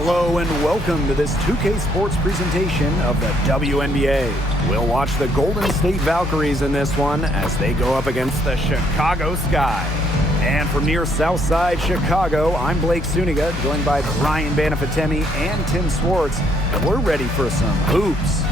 Hello and welcome to this 2K Sports presentation of the WNBA. We'll watch the Golden State Valkyries in this one as they go up against the Chicago Sky. And from near Southside Chicago, I'm Blake Suniga, joined by Brian Banafatemi and Tim Swartz. And we're ready for some hoops.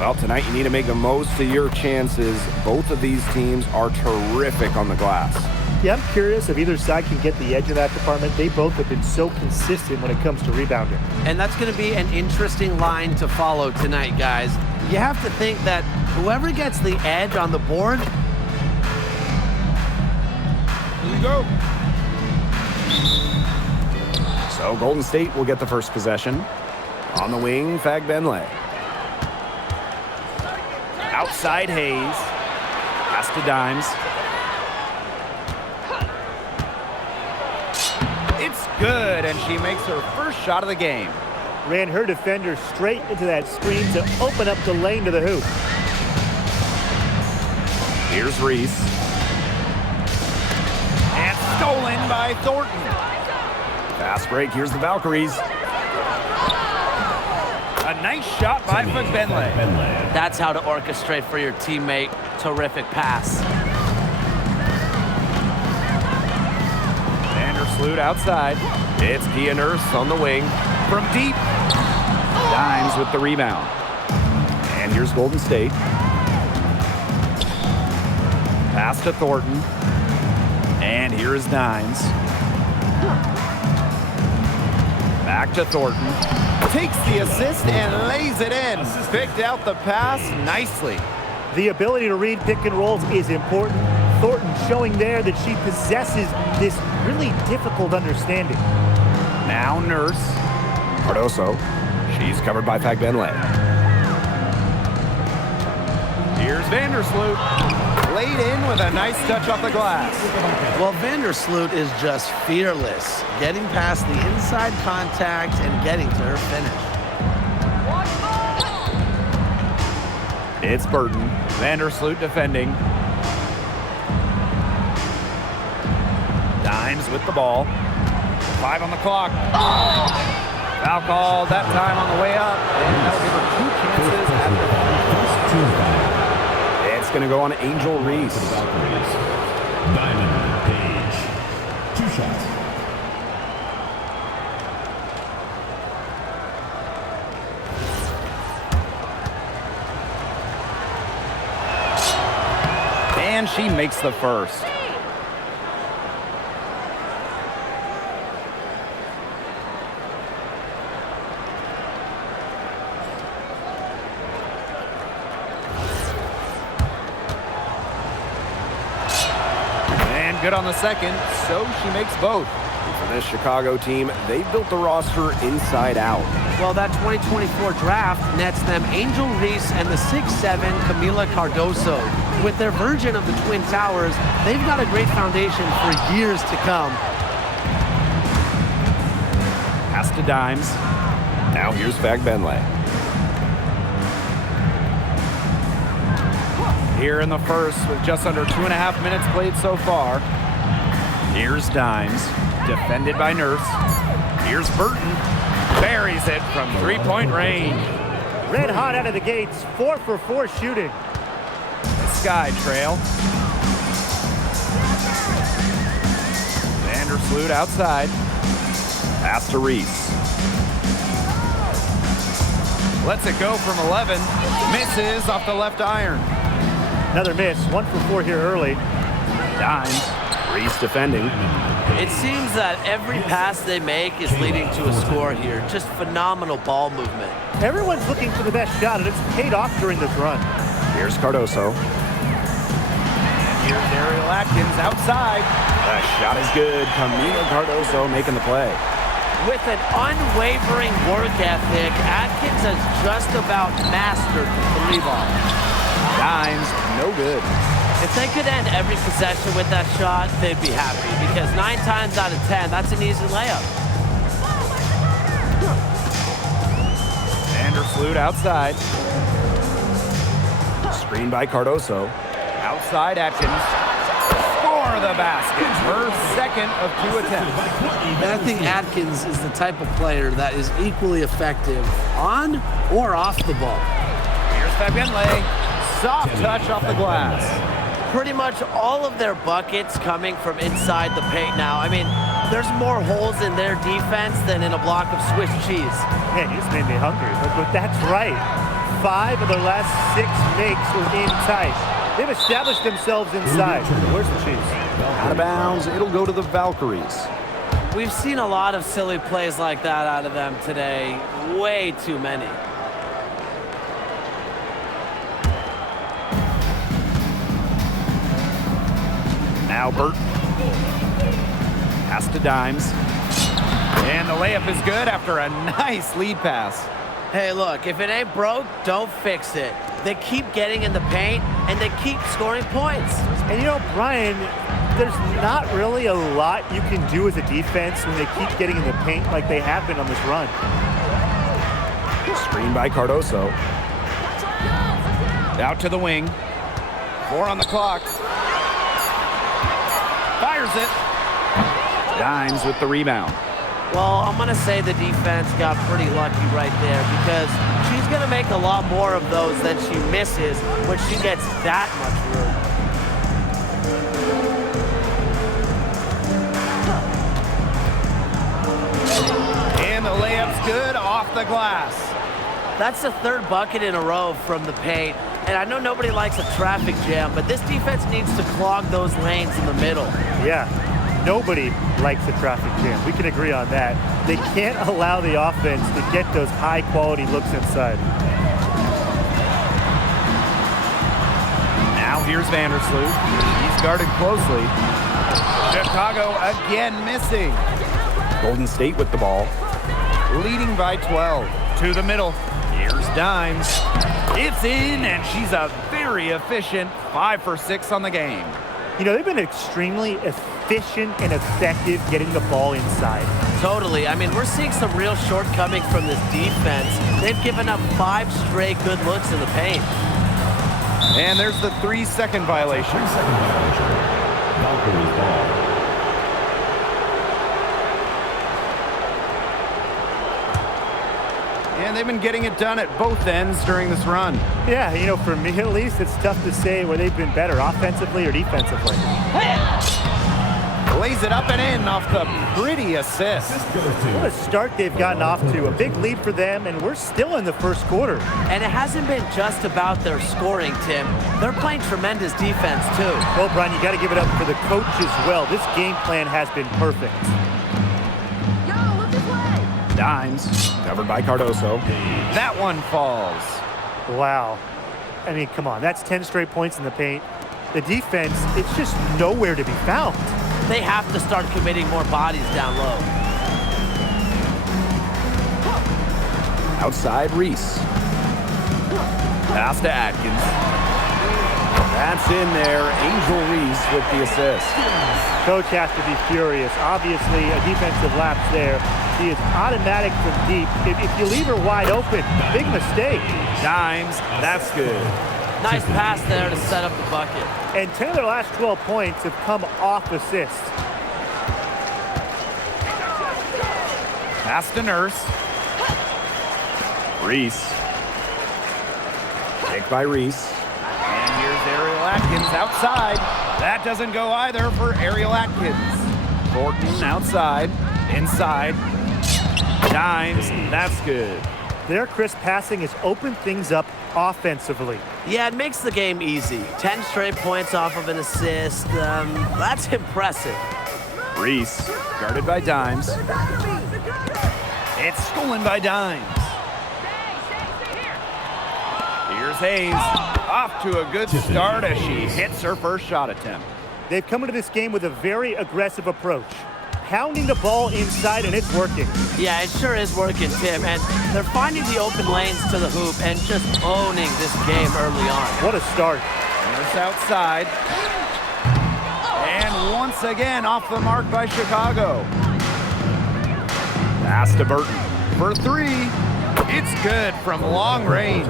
Well, tonight you need to make the most of your chances. Both of these teams are terrific on the glass. Yeah, I'm curious if either side can get the edge of that department. They both have been so consistent when it comes to rebounding. And that's going to be an interesting line to follow tonight, guys. You have to think that whoever gets the edge on the board. Here we go. So Golden State will get the first possession. On the wing, Fagbenle. Outside Hayes. Pass to Dimes. It's good, and she makes her first shot of the game. Ran her defender straight into that screen to open up the lane to the hoop. Here's Reese. And stolen by Thornton. Fast break, here's the Valkyries. A nice shot by Fagbenle. That's how to orchestrate for your teammate. Terrific pass. Sloot outside. It's Kia Nurse on the wing. From deep. Dimes with the rebound. And here's Golden State. Pass to Thornton. And here is Dimes. Back to Thornton. Takes the assist and lays it in. Picked out the pass nicely. The ability to read pick and rolls is important. Thornton showing there that she possesses this really difficult understanding. Now Nurse. Cardoso. She's covered by Fagbenle. Here's Vandersloot. Laid in with a nice touch off the glass. Well, Vandersloot is just fearless, getting past the inside contact and getting to her finish. It's Burton. Vandersloot defending. Dimes with the ball. 5 on the clock. Foul called that time on the way up. And that'll give her 2 chances after it's going to go on Angel Reese. Diamond, Paige. 2 shots. And she makes the first. Good on the second, so she makes both. For this Chicago team, they built the roster inside out. Well, that 2024 draft nets them Angel Reese and the 6'7" Camila Cardoso. With their version of the Twin Towers, they've got a great foundation for years to come. Pass to Dimes. Now here's Fagbenle. Here in the first with just under 2.5 minutes played so far. Here's Dimes, defended by Nurse. Here's Burton, buries it from 3-point range. Red hot out of the gates, 4 for 4 shooting. Sky trail. Vandersloot outside. Pass to Reese. Lets it go from 11. Misses off the left iron. Another miss, 1 for 4 here early. Dimes. Reese defending. It seems that every pass they make is leading to a score here. Just phenomenal ball movement. Everyone's looking for the best shot, and it's paid off during this run. Here's Cardoso. And here's Ariel Atkins outside. The shot is good. Camila Cardoso making the play. With an unwavering work ethic, Atkins has just about mastered the 3-ball. Dimes, no good. If they could end every possession with that shot, they'd be happy, because 9 times out of 10, that's an easy layup. Vandersloot outside. Screen by Cardoso. Outside Atkins. Score the basket. Her second of 2 attempts. And I think Atkins is the type of player that is equally effective on or off the ball. Here's Fabienne. Soft touch off the glass. Pretty much all of their buckets coming from inside the paint now. I mean, there's more holes in their defense than in a block of Swiss cheese. Man, you just made me hungry, but that's right. 5 of their last 6 makes were in tight. They've established themselves inside. Where's the cheese? Out of bounds, it'll go to the Valkyries. We've seen a lot of silly plays like that out of them today. Way too many. Now Burton. Pass to Dimes. And the layup is good after a nice lead pass. Hey, look, if it ain't broke, don't fix it. They keep getting in the paint, and they keep scoring points. And you know, Brian, there's not really a lot you can do as a defense when they keep getting in the paint like they have been on this run. Screen by Cardoso. Out to the wing. 4 on the clock. Fires it. Dimes with the rebound. Well, I'm going to say the defense got pretty lucky right there because she's going to make a lot more of those than she misses when she gets that much room. And the layup's good off the glass. That's the 3rd bucket in a row from the paint. And I know nobody likes a traffic jam, but this defense needs to clog those lanes in the middle. Yeah, nobody likes the traffic jam. We can agree on that. They can't allow the offense to get those high-quality looks inside. Now here's Vandersloot. He's guarded closely. Chicago again missing. Golden State with the ball. Leading by 12. To the middle. Here's Dimes. It's in, and she's a very efficient 5 for 6 on the game. You know, they've been extremely efficient and effective getting the ball inside. Totally. I mean, we're seeing some real shortcomings from this defense. They've given up 5 straight good looks in the paint. And there's the 3-second violation. 3-second violation. Valkyries ball. And they've been getting it done at both ends during this run. Yeah, you know, for me at least, it's tough to say where they've been better, offensively or defensively. Lays it up and in off the pretty assist. What a start they've gotten off to. A big lead for them, and we're still in the first quarter. And it hasn't been just about their scoring, Tim. They're playing tremendous defense, too. Well, Brian, you got to give it up for the coach as well. This game plan has been perfect. Dimes, covered by Cardoso. That one falls. Wow. I mean, come on. That's 10 straight points in the paint. The defense, it's just nowhere to be found. They have to start committing more bodies down low. Outside, Reese. Pass to Atkins. That's in there. Angel Reese with the assist. Coach has to be furious. Obviously, a defensive lapse there. She is automatic from deep. If you leave her wide open, big mistake. Dimes, that's good. Nice pass there to set up the bucket. And 10 of their last 12 points have come off assists. Pass to Nurse. Reese. Pick by Reese. And here's Ariel Atkins outside. That doesn't go either for Ariel Atkins. Thornton outside. Inside. Dimes, that's good. Their crisp passing has opened things up offensively. Yeah, it makes the game easy. 10 straight points off of an assist. That's impressive. Reese, guarded by Dimes. It's stolen by Dimes. Here's Hayes, off to a good start as she hits her first shot attempt. They've come into this game with a very aggressive approach. Pounding the ball inside, and it's working. Yeah, it sure is working, Tim. And they're finding the open lanes to the hoop and just owning this game early on. What a start. Nurse outside. And once again, off the mark by Chicago. Pass to Burton for 3. It's good from long range.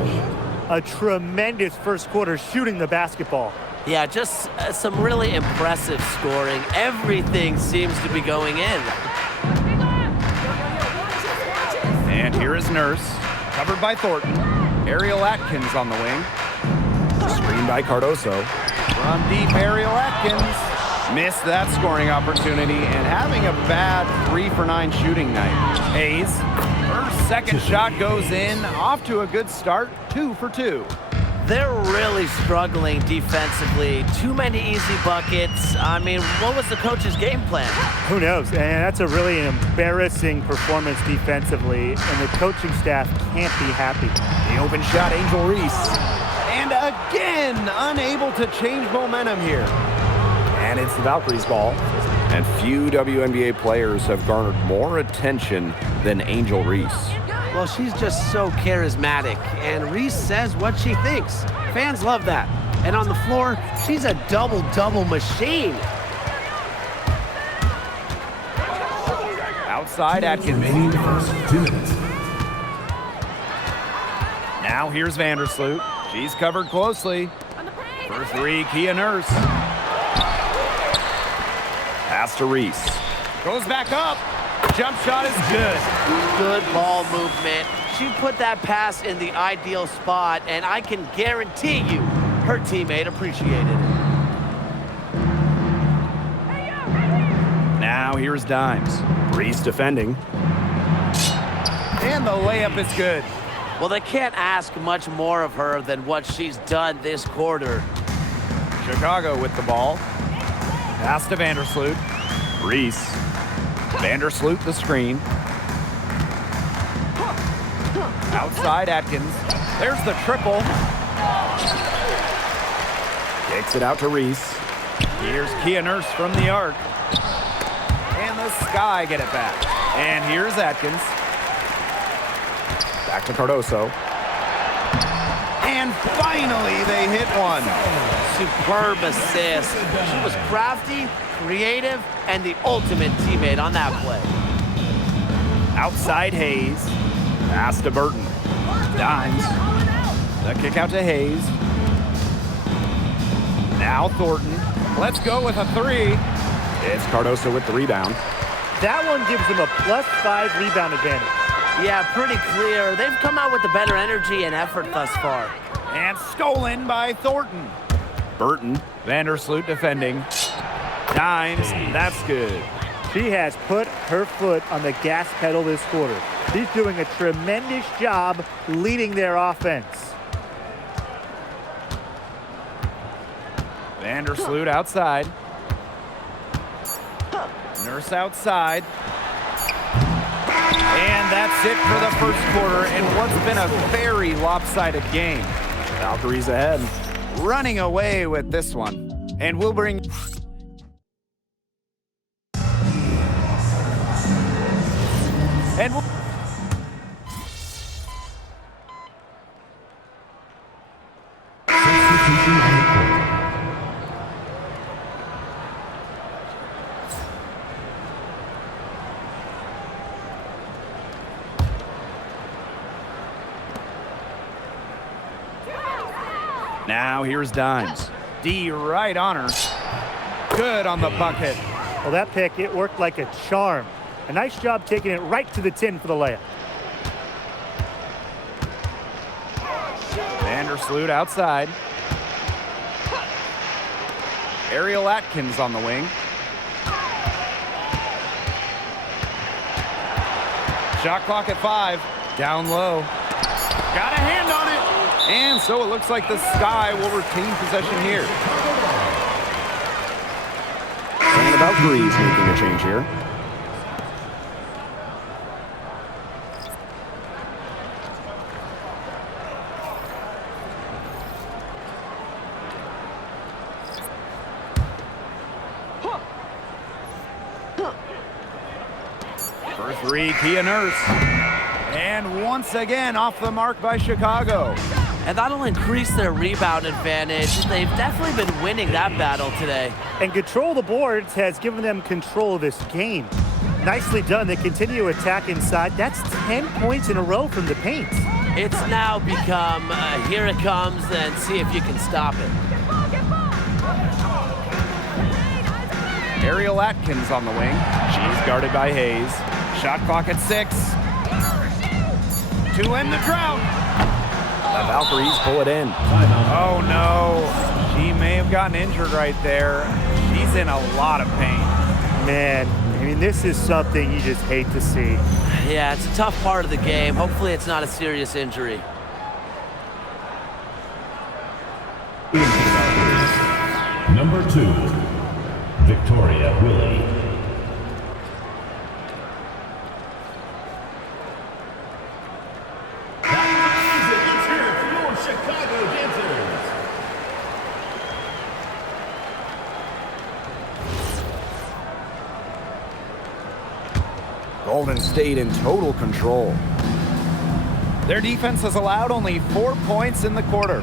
A tremendous first quarter shooting the basketball. Yeah, just some really impressive scoring. Everything seems to be going in. And here is Nurse, covered by Thornton. Ariel Atkins on the wing. Screen by Cardoso. From deep, Ariel Atkins. Missed that scoring opportunity and having a bad 3 for 9 shooting night. Hayes, her second shot goes in. Off to a good start, 2 for 2. They're really struggling defensively. Too many easy buckets. I mean, what was the coach's game plan? Who knows? And that's a really embarrassing performance defensively, and the coaching staff can't be happy. The open shot, Angel Reese. And again, unable to change momentum here. And it's the Valkyries' ball. And few WNBA players have garnered more attention than Angel Reese. Well, she's just so charismatic, and Reese says what she thinks. Fans love that. And on the floor, she's a double-double machine. Outside, Atkins. Remaining first 2 minutes. Now here's Vandersloot. She's covered closely. For 3, Kia Nurse. Pass to Reese. Goes back up. Jump shot is good. Good ball movement. She put that pass in the ideal spot, and I can guarantee you her teammate appreciated it. Now here's Dimes. Reese defending. And the layup is good. Well, they can't ask much more of her than what she's done this quarter. Chicago with the ball. Pass to Vandersloot. Reese. Vandersloot the screen. Outside Atkins. There's the triple. Kicks it out to Reese. Here's Kia Nurse from the arc. And the Sky get it back. And here's Atkins. Back to Cardoso. And finally they hit one. Superb assist. She was crafty, creative, and the ultimate teammate on that play. Outside Hayes. Pass to Burton. Dimes. The kick out to Hayes. Now Thornton. Let's go with a 3. It's Cardoso with the rebound. That one gives them a +5 rebound advantage. Yeah, pretty clear. They've come out with the better energy and effort thus far. And stolen by Thornton. Burton. Vandersloot defending. Dimes. That's good. She has put her foot on the gas pedal this quarter. She's doing a tremendous job leading their offense. Vandersloot outside. Nurse outside. And that's it for the first quarter in what's been a very lopsided game. Valkyries ahead, running away with this one. And we'll bring... And we'll... Substitution on the court. Now here's Dimes. D right on her. Good on the bucket. Well, that pick, it worked like a charm. A nice job taking it right to the tin for the layup. Vandersloot outside. Ariel Atkins on the wing. Shot clock at 5. Down low. Got a hand on it. And so it looks like the Sky will retain possession here. And the Valkyries making a change here. For 3, Kia Nurse. And once again off the mark by Chicago. And that'll increase their rebound advantage. They've definitely been winning that battle today. And control the boards has given them control of this game. Nicely done. They continue to attack inside. That's 10 points in a row from the paint. It's now become, here it comes, and see if you can stop it. Ariel Atkins on the wing. She's guarded by Hayes. Shot clock at 6. To end the drought. The Valkyries pull it in. Oh no, she may have gotten injured right there. She's in a lot of pain. Man, I mean, this is something you just hate to see. Yeah, it's a tough part of the game. Hopefully it's not a serious injury. Number 2, Victoria Willie. Golden State in total control. Their defense has allowed only 4 points in the quarter.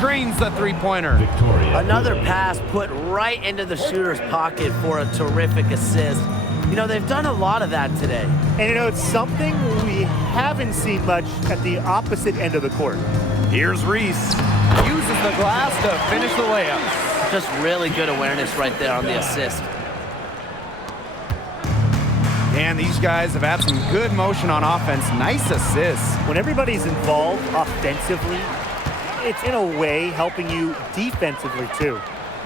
Drains the three-pointer. Victoria Another Willie. pass put right into the shooter's pocket for a terrific assist. You know, they've done a lot of that today. And you know, it's something we haven't seen much at the opposite end of the court. Here's Reese. Uses the glass to finish the layup. Just really good awareness right there on the assist. And these guys have had some good motion on offense. Nice assists. When everybody's involved offensively, it's in a way helping you defensively too.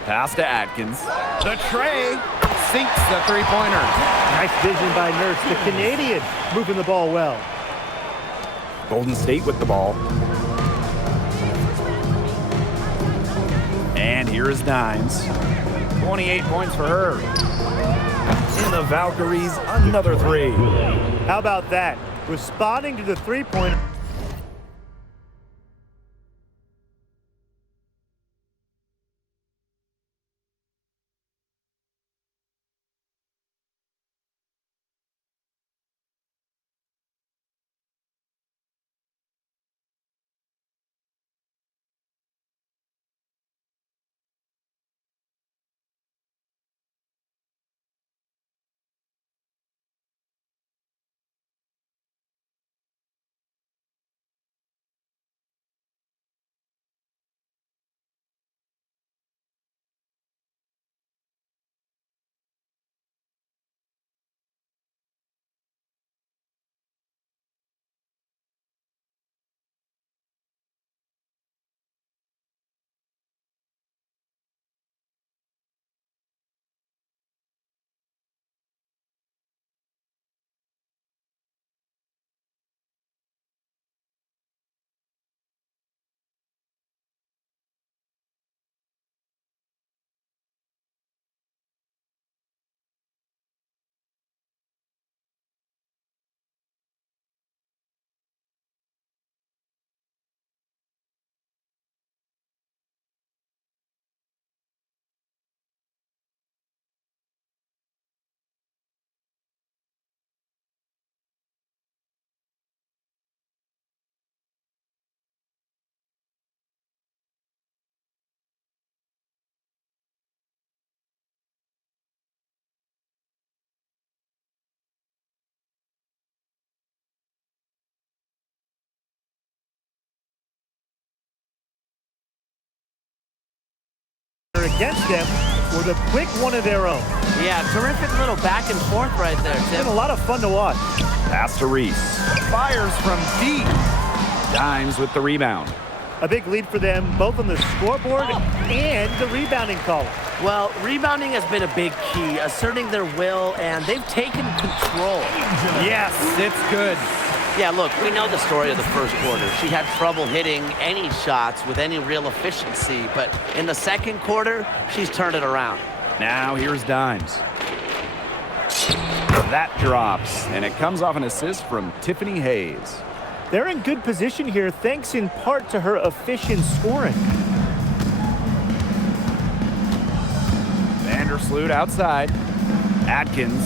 Pass to Atkins. The tray sinks the three-pointer. Nice vision by Nurse, the Canadian, moving the ball well. Golden State with the ball. And here is Dimes. 28 points for her. And the Valkyries, another 3. How about that? Responding to the three-pointer. Against them with a quick one of their own. Yeah, terrific little back and forth right there, It's been Tim. a lot of fun to watch. Pass to Reese. Fires from deep. Dimes with the rebound. A big lead for them, both on the scoreboard and the rebounding column. Well, rebounding has been a big key, asserting their will, and they've taken control. Yes, it's good. Yeah, look, we know the story of the first quarter. She had trouble hitting any shots with any real efficiency, but in the second quarter, she's turned it around. Now here's Dimes. That drops, and it comes off an assist from Tiffany Hayes. They're in good position here, thanks in part to her efficient scoring. Vandersloot outside. Atkins.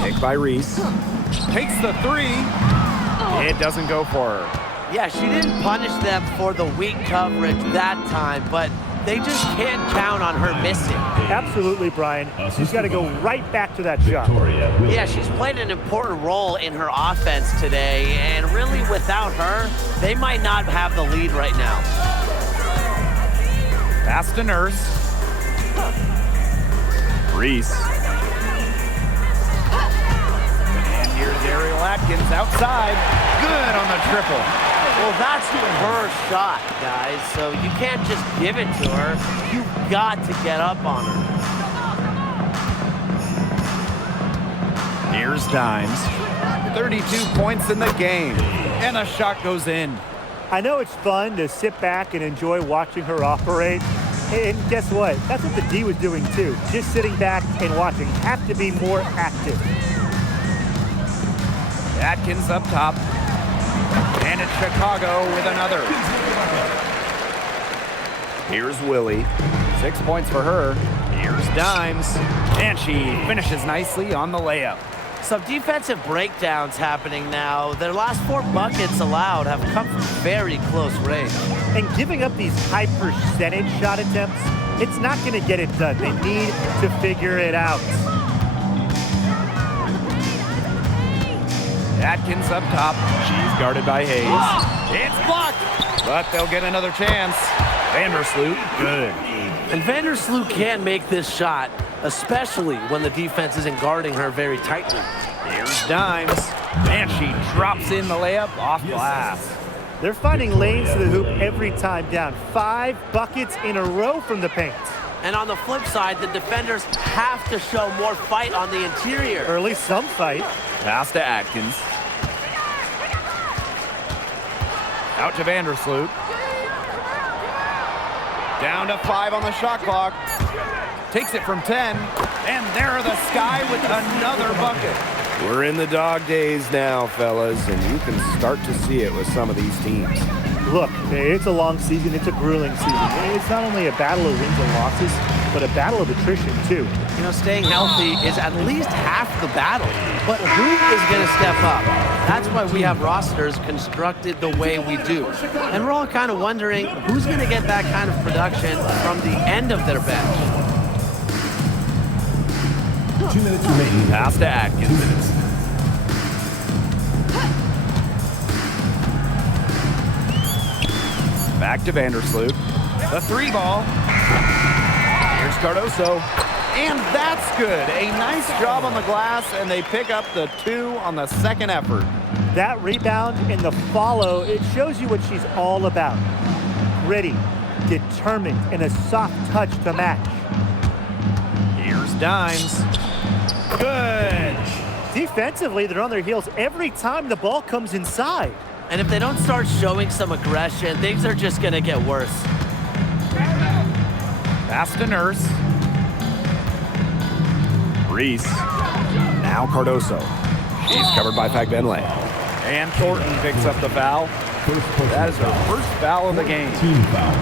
Picked by Reese. Takes the 3. It doesn't go for her. Yeah, she didn't punish them for the weak coverage that time, but they just can't count on her missing. Absolutely, Brian. She's got to go right back to that shot. Yeah, she's played an important role in her offense today, and really without her, they might not have the lead right now. Pass to Nurse. Reese. And here's Ariel Atkins outside. Good on the triple. Well, that's her shot, guys, so you can't just give it to her. You've got to get up on her. Here's Dimes. 32 points in the game. And a shot goes in. I know it's fun to sit back and enjoy watching her operate. And guess what? That's what the D was doing too. Just sitting back and watching. Have to be more active. Atkins up top. And it's Chicago with another. Here's Willie. 6 points for her. Here's Dimes. And she finishes nicely on the layup. Some defensive breakdowns happening now. Their last 4 buckets allowed have come from very close range. And giving up these high percentage shot attempts, it's not going to get it done. They need to figure it out. Atkins up top. She's guarded by Hayes. It's blocked, but they'll get another chance. Vandersloot, good. And Vandersloot can make this shot, especially when the defense isn't guarding her very tightly. Here's Dimes, and she drops in the layup off glass. They're finding lanes to the hoop every time down. 5 buckets in a row from the paint. And on the flip side, the defenders have to show more fight on the interior. Or at least some fight. Pass to Atkins. Out to Vandersloot. Down to 5 on the shot clock. Takes it from 10. And there are the Sky with another bucket. We're in the dog days now, fellas, and you can start to see it with some of these teams. Look, it's a long season. It's a grueling season. It's not only a battle of wins and losses, but a battle of attrition, too. You know, staying healthy is at least half the battle. But who is going to step up? That's why we have rosters constructed the way we do. And we're all kind of wondering who's going to get that kind of production from the end of their bench. 2 minutes remaining. Pass to Atkins. 2 minutes. Back to Vandersloot. The 3 ball. Here's Cardoso. And that's good. A nice job on the glass, and they pick up the 2 on the second effort. That rebound and the follow, it shows you what she's all about. Gritty, determined, and a soft touch to match. Here's Dimes. Good. Defensively, they're on their heels every time the ball comes inside. And if they don't start showing some aggression, things are just going to get worse. Pass to Nurse. Reese. Now Cardoso. She's covered by Fagbenle. And Thornton picks up the foul. That is her first foul of the game. Team foul.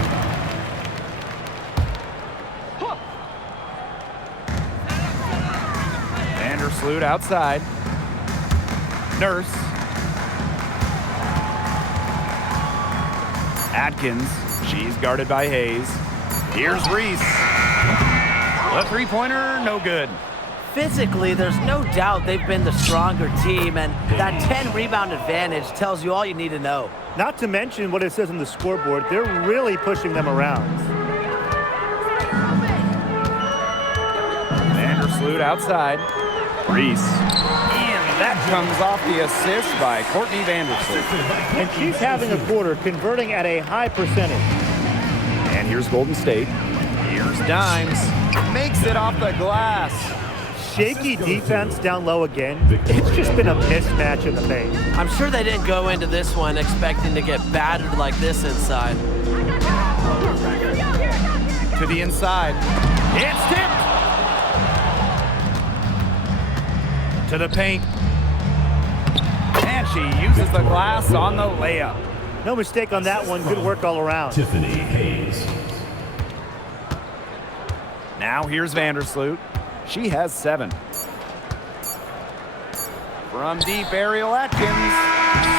Vandersloot outside. Nurse. Atkins. She's guarded by Hayes. Here's Reese. The 3-pointer, no good. Physically, there's no doubt they've been the stronger team, and that 10-rebound advantage tells you all you need to know. Not to mention what it says on the scoreboard, they're really pushing them around. Vandersloot outside. Reese. And that comes off the assist by Courtney Vandersloot. And she's having a quarter, converting at a high percentage. And here's Golden State. Here's Dimes. Makes it off the glass. Shaky defense down low again. It's just been a mismatch in the paint. I'm sure they didn't go into this one expecting to get battered like this inside. To the inside. It's tipped. To the paint. And she uses the glass on the layup. No mistake on that one. Good work all around. Tiffany Hayes. Now here's Vandersloot. She has 7. From deep, Ariel Atkins.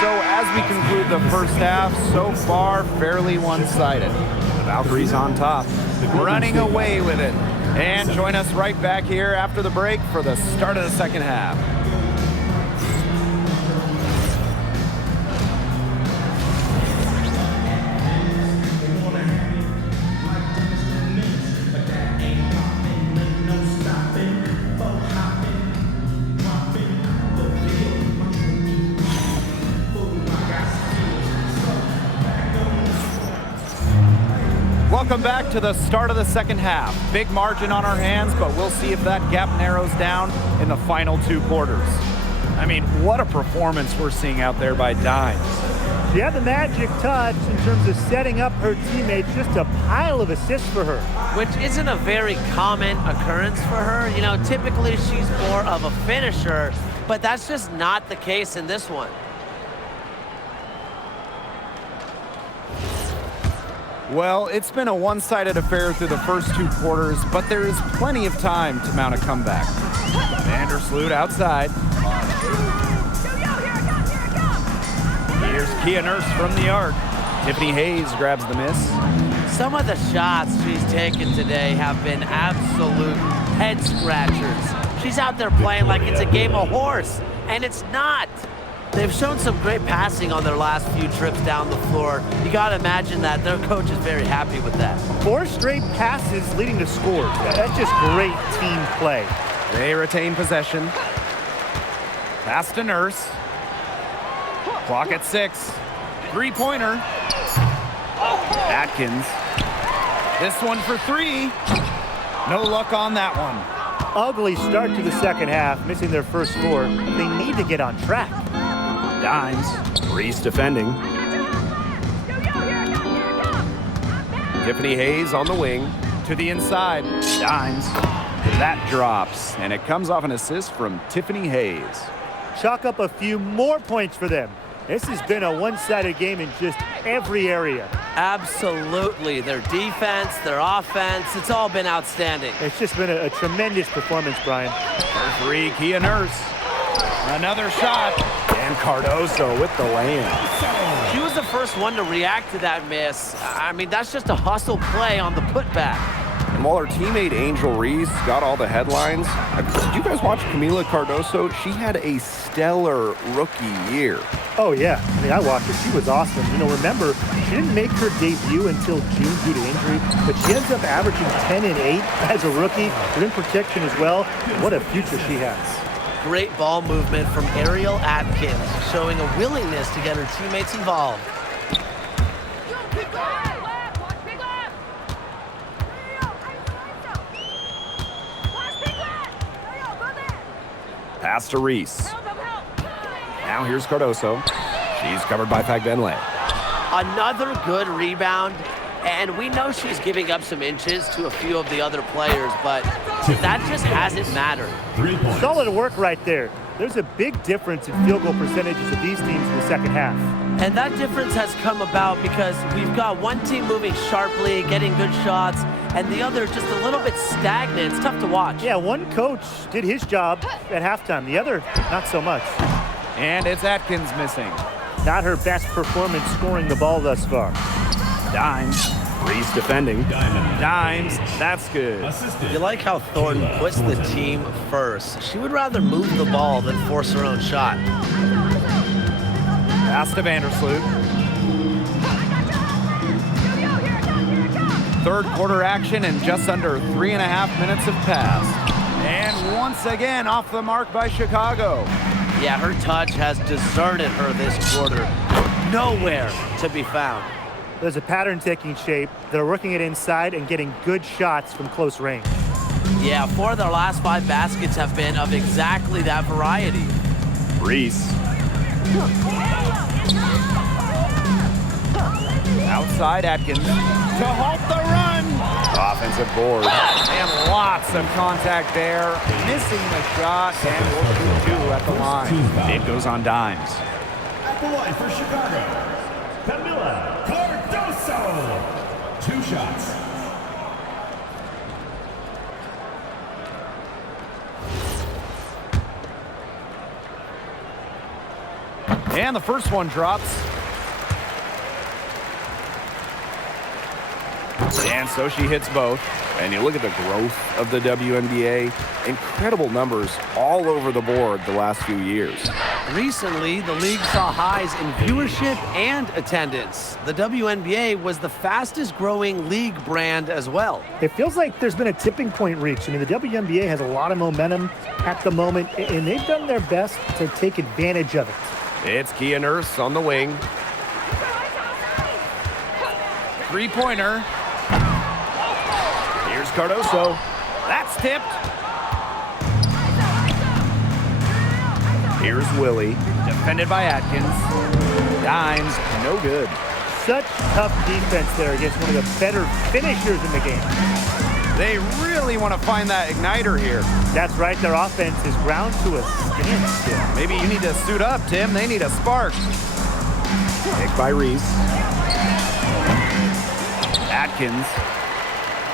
So as we conclude the first half, so far fairly one-sided. The Valkyries on top. running away with it. And join us right back here after the break for the start of the second half. Welcome back to the start of the second half. Big margin on our hands, but we'll see if that gap narrows down in the final 2 quarters. I mean, what a performance we're seeing out there by Dimes. She had the magic touch in terms of setting up her teammates, just a pile of assists for her. Which isn't a very common occurrence for her. You know, typically she's more of a finisher, but that's just not the case in this one. Well, it's been a one-sided affair through the first 2 quarters, but there is plenty of time to mount a comeback. Vandersloot outside. Here's Kia Nurse from the arc. Tiffany Hayes grabs the miss. Some of the shots she's taken today have been absolute head scratchers. She's out there playing like it's a game of horse, and it's not. They've shown some great passing on their last few trips down the floor. You got to imagine that their coach is very happy with that. 4 straight passes leading to scores. That's just great team play. They retain possession. Pass to Nurse. Clock at 6. 3-pointer. Atkins. This one for 3. No luck on that one. Ugly start to the second half, missing their first score. They need to get on track. Dimes. Reese defending. Tiffany Hayes on the wing. To the inside. Dimes. That drops, and it comes off an assist from Tiffany Hayes. Chalk up a few more points for them. This has been a one-sided game in just every area. Absolutely. Their defense, their offense, it's all been outstanding. It's just been a tremendous performance, Brian. For 3, Kia Nurse. Another shot. And Cardoso with the lay-in. She was the first one to react to that miss. I mean, that's just a hustle play on the putback. And while her teammate Angel Reese got all the headlines, did you guys watch Camila Cardoso? She had a stellar rookie year. Oh, yeah. I mean, I watched her. She was awesome. You know, remember, she didn't make her debut until June due to injury, but she ends up averaging 10 and 8 as a rookie, rim protection as well. What a future she has. Great ball movement from Ariel Atkins, showing a willingness to get her teammates involved. Pass to Reese. Now here's Cardoso. She's covered by Fagbenle. Another good rebound, and we know she's giving up some inches to a few of the other players, but that just hasn't mattered. 3 points. Solid work right there. There's a big difference in field goal percentages of these teams in the second half. And that difference has come about because we've got one team moving sharply, getting good shots, and the other just a little bit stagnant. It's tough to watch. Yeah, one coach did his job at halftime. The other, not so much. And it's Atkins missing. Not her best performance scoring the ball thus far. Dimes. Reese defending. Dimes. That's good. Assisted. You like how Thornton puts the team first. She would rather move the ball than force her own shot. Pass to Vandersloot. Third quarter action and just under 3.5 minutes have passed. And once again off the mark by Chicago. Yeah, her touch has deserted her this quarter. Nowhere to be found. There's a pattern taking shape. They're working it inside and getting good shots from close range. Yeah, 4 of their last 5 baskets have been of exactly that variety. Reese. Outside Atkins to halt the run. Offensive board. And lots of contact there. Missing the shot and will shoot 2 at the line. It goes on Dimes. At the line for Chicago, Camila Cardoso. 2 shots. And the first one drops. And so she hits both. And you look at the growth of the WNBA. Incredible numbers all over the board the last few years. Recently, the league saw highs in viewership and attendance. The WNBA was the fastest growing league brand as well. It feels like there's been a tipping point reached. I mean, the WNBA has a lot of momentum at the moment, and they've done their best to take advantage of it. It's Kia Nurse on the wing. Three-pointer. Here's Cardoso. That's tipped. Here's Willie. Defended by Atkins. Dimes, no good. Such tough defense there against one of the better finishers in the game. They really want to find that igniter here. That's right, their offense is ground to a standstill. Maybe you need to suit up, Tim. They need a spark. Pick by Reese. Atkins.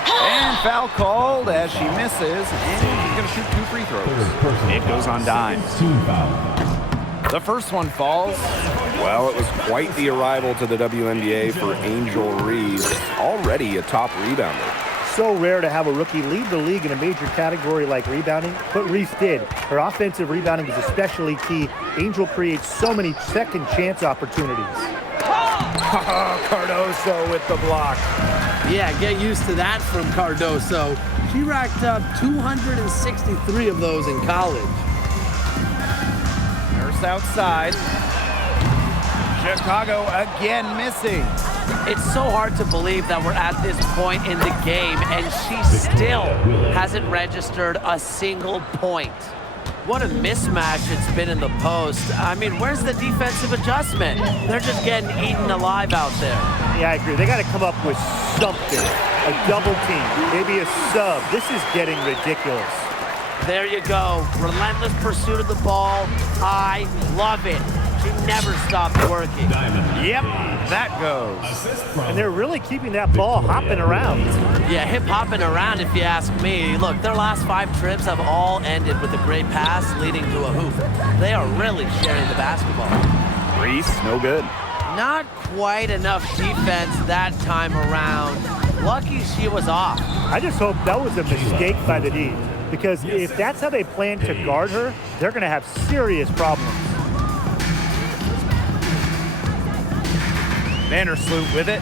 And foul called as she misses. And she's going to shoot 2 free throws. It goes on Dimes. Team foul. The first one falls. Well, it was quite the arrival to the WNBA for Angel Reese, already a top rebounder. So rare to have a rookie lead the league in a major category like rebounding, but Reese did. Her offensive rebounding is especially key. Angel creates so many second chance opportunities. Cardoso with the block. Yeah, get used to that from Cardoso. She racked up 263 of those in college. Nurse outside. Chicago again missing. It's so hard to believe that we're at this point in the game and she still hasn't registered a single point. What a mismatch it's been in the post. I mean, where's the defensive adjustment? They're just getting eaten alive out there. Yeah, I agree. They got to come up with something. A double team, maybe a sub. This is getting ridiculous. There you go. Relentless pursuit of the ball. I love it. She never stopped working. Yep, that goes. And they're really keeping that ball hopping around. Yeah, hip-hopping around if you ask me. Look, their last 5 trips have all ended with a great pass leading to a hoop. They are really sharing the basketball. Reese, no good. Not quite enough defense that time around. Lucky she was off. I just hope that was a mistake by the D, because if that's how they plan to guard her, they're going to have serious problems. Vandersloot with it.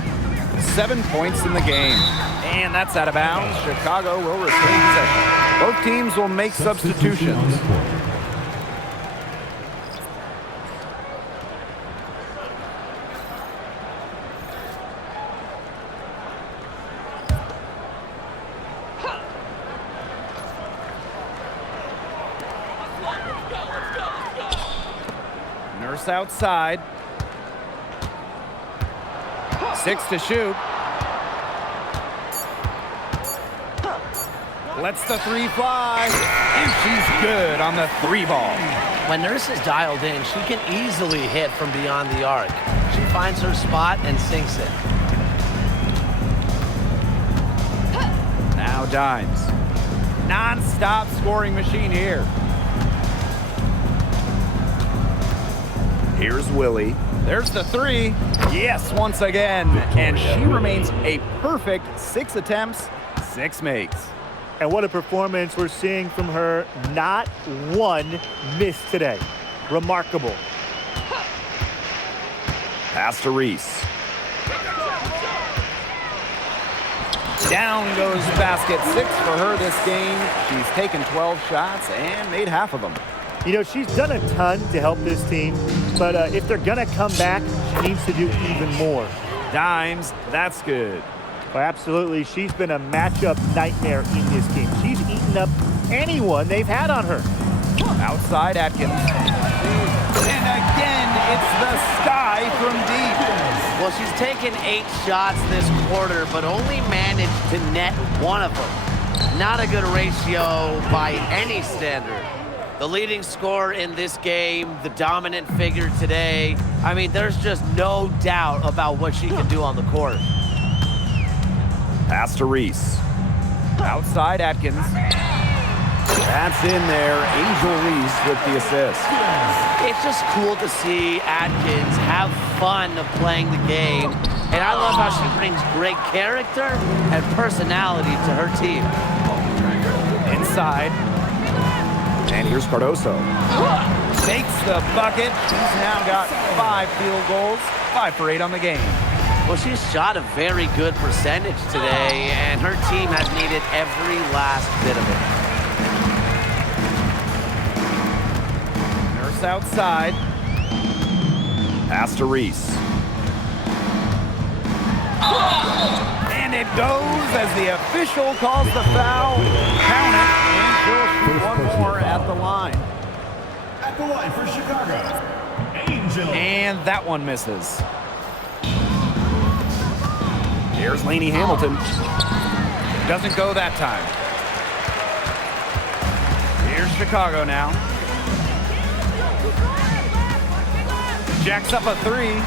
7 points in the game. And that's out of bounds. Chicago will retain possession. Both teams will make substitutions. Nurse outside. 6 to shoot. Lets the 3 fly. And she's good on the 3 ball. When Nurse is dialed in, she can easily hit from beyond the arc. She finds her spot and sinks it. Now Dimes. Non-stop scoring machine here. Here's Willie. There's the 3. Yes, once again. And she remains a perfect 6 attempts, 6 makes. And what a performance we're seeing from her. Not one miss today. Remarkable. Pass to Reese. Down goes basket 6 for her this game. She's taken 12 shots and made half of them. You know, she's done a ton to help this team, but if they're going to come back, she needs to do even more. Dimes, that's good. Well, absolutely. She's been a matchup nightmare in this game. She's eaten up anyone they've had on her. Outside Atkins. And again, it's the sky from deep. Well, she's taken 8 shots this quarter, but only managed to net 1 of them. Not a good ratio by any standard. The leading scorer in this game, the dominant figure today. I mean, there's just no doubt about what she can do on the court. Pass to Reese. Outside Atkins. That's in there. Angel Reese with the assist. It's just cool to see Atkins have fun of playing the game. And I love how she brings great character and personality to her team. Inside. And here's Cardoso. Makes the bucket. She's now got 5 field goals, 5 for 8 on the game. Well, she's shot a very good percentage today, and her team has needed every last bit of it. Nurse outside. Pass to Reese. And it goes as the official calls the foul. Count it, and she'll shoot one more at the line. At the line for Chicago, Angel. And that one misses. Here's Lainey Hamilton. Doesn't go that time. Here's Chicago now. Jacks up a 3.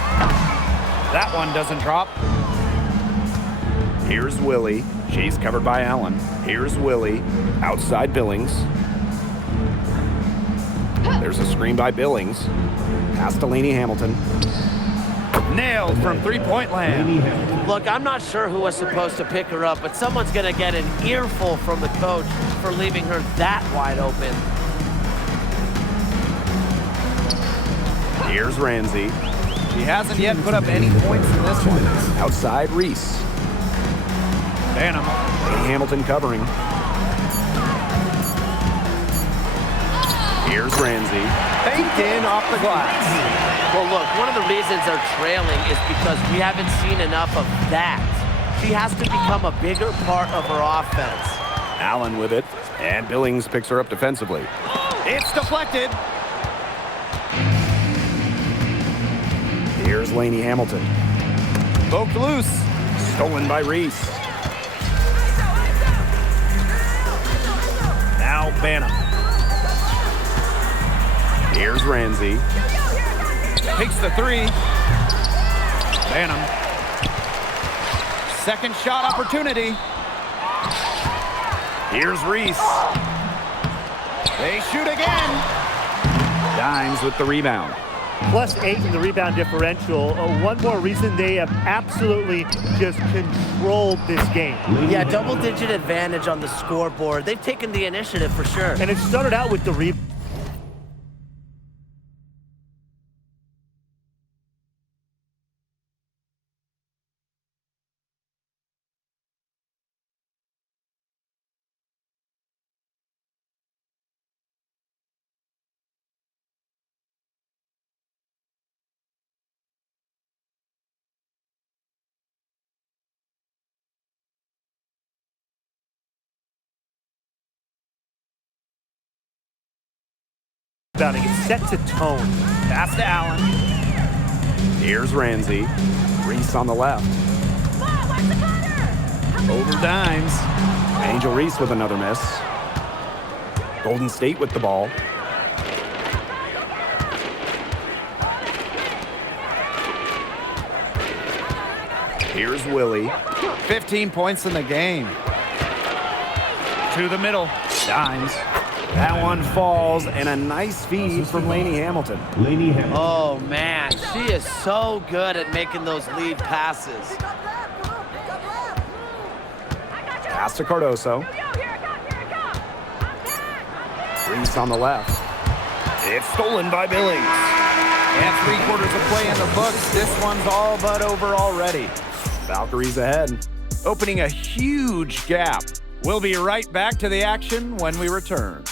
That one doesn't drop. Here's Willie. She's covered by Allen. Here's Willie. Outside Billings. There's a screen by Billings. Pass to Lainey Hamilton. Nailed from three-point land. Look, I'm not sure who was supposed to pick her up, but someone's going to get an earful from the coach for leaving her that wide open. Here's Ramsey. She hasn't yet put up any points in this one. Outside Reese. Banham. Lainey Hamilton covering. Here's Ramsey. Baked in off the glass. Well, look, one of the reasons they're trailing is because we haven't seen enough of that. She has to become a bigger part of her offense. Allen with it, and Billings picks her up defensively. It's deflected. Here's Lainey Hamilton. Poked loose. Stolen by Reese. Now Banham. Here's Ramsey. Takes the 3. Banham. Second shot opportunity. Here's Reese. They shoot again. Dimes with the rebound. +8 in the rebound differential. One more reason they have absolutely just controlled this game. Yeah, double-digit advantage on the scoreboard. They've taken the initiative for sure. And it started out with the rebound. It sets a tone. Pass to Allen. Here's Ramsey. Reese on the left. Over Dimes. Angel Reese with another miss. Golden State with the ball. Here's Willie. 15 points in the game. To the middle. Dimes. That one falls, and a nice feed from Lainey Hamilton. Oh, man, she is so good at making those lead passes. Pass to Cardoso. Reese on the left. It's stolen by Billings. And 3 quarters of play in the books. This one's all but over already. Valkyries ahead, opening a huge gap. We'll be right back to the action when we return.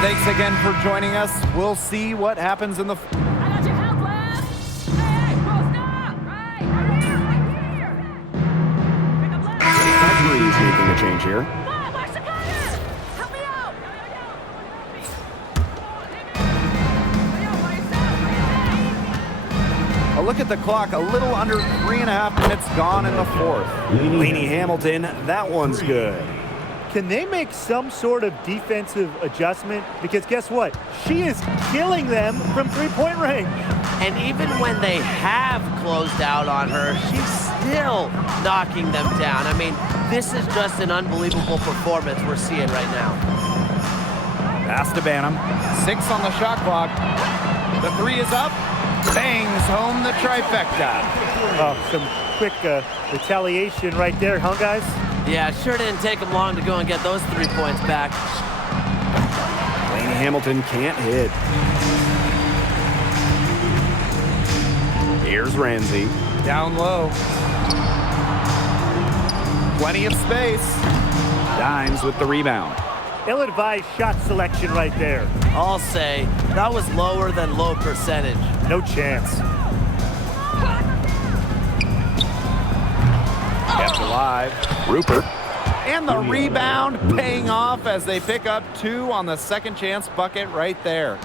Thanks again for joining us. We'll see what happens in the... Valkyries making a change here. A look at the clock, a little under 3.5 minutes gone in the fourth. Lainey Hamilton, that one's good. Can they make some sort of defensive adjustment? Because guess what? She is killing them from three-point range. And even when they have closed out on her, she's still knocking them down. I mean, this is just an unbelievable performance we're seeing right now. Pass to Banham. 6 on the shot clock. The 3 is up. Bangs home the trifecta. Oh, some quick retaliation right there, huh, guys? Yeah, sure didn't take them long to go and get those 3 points back. Lainey Hamilton can't hit. Here's Ramsey. Down low. Plenty of space. Dimes with the rebound. Ill-advised shot selection right there. I'll say that was lower than low percentage. No chance. Kept alive. Rupert. And the rebound paying off as they pick up 2 on the second chance bucket right there.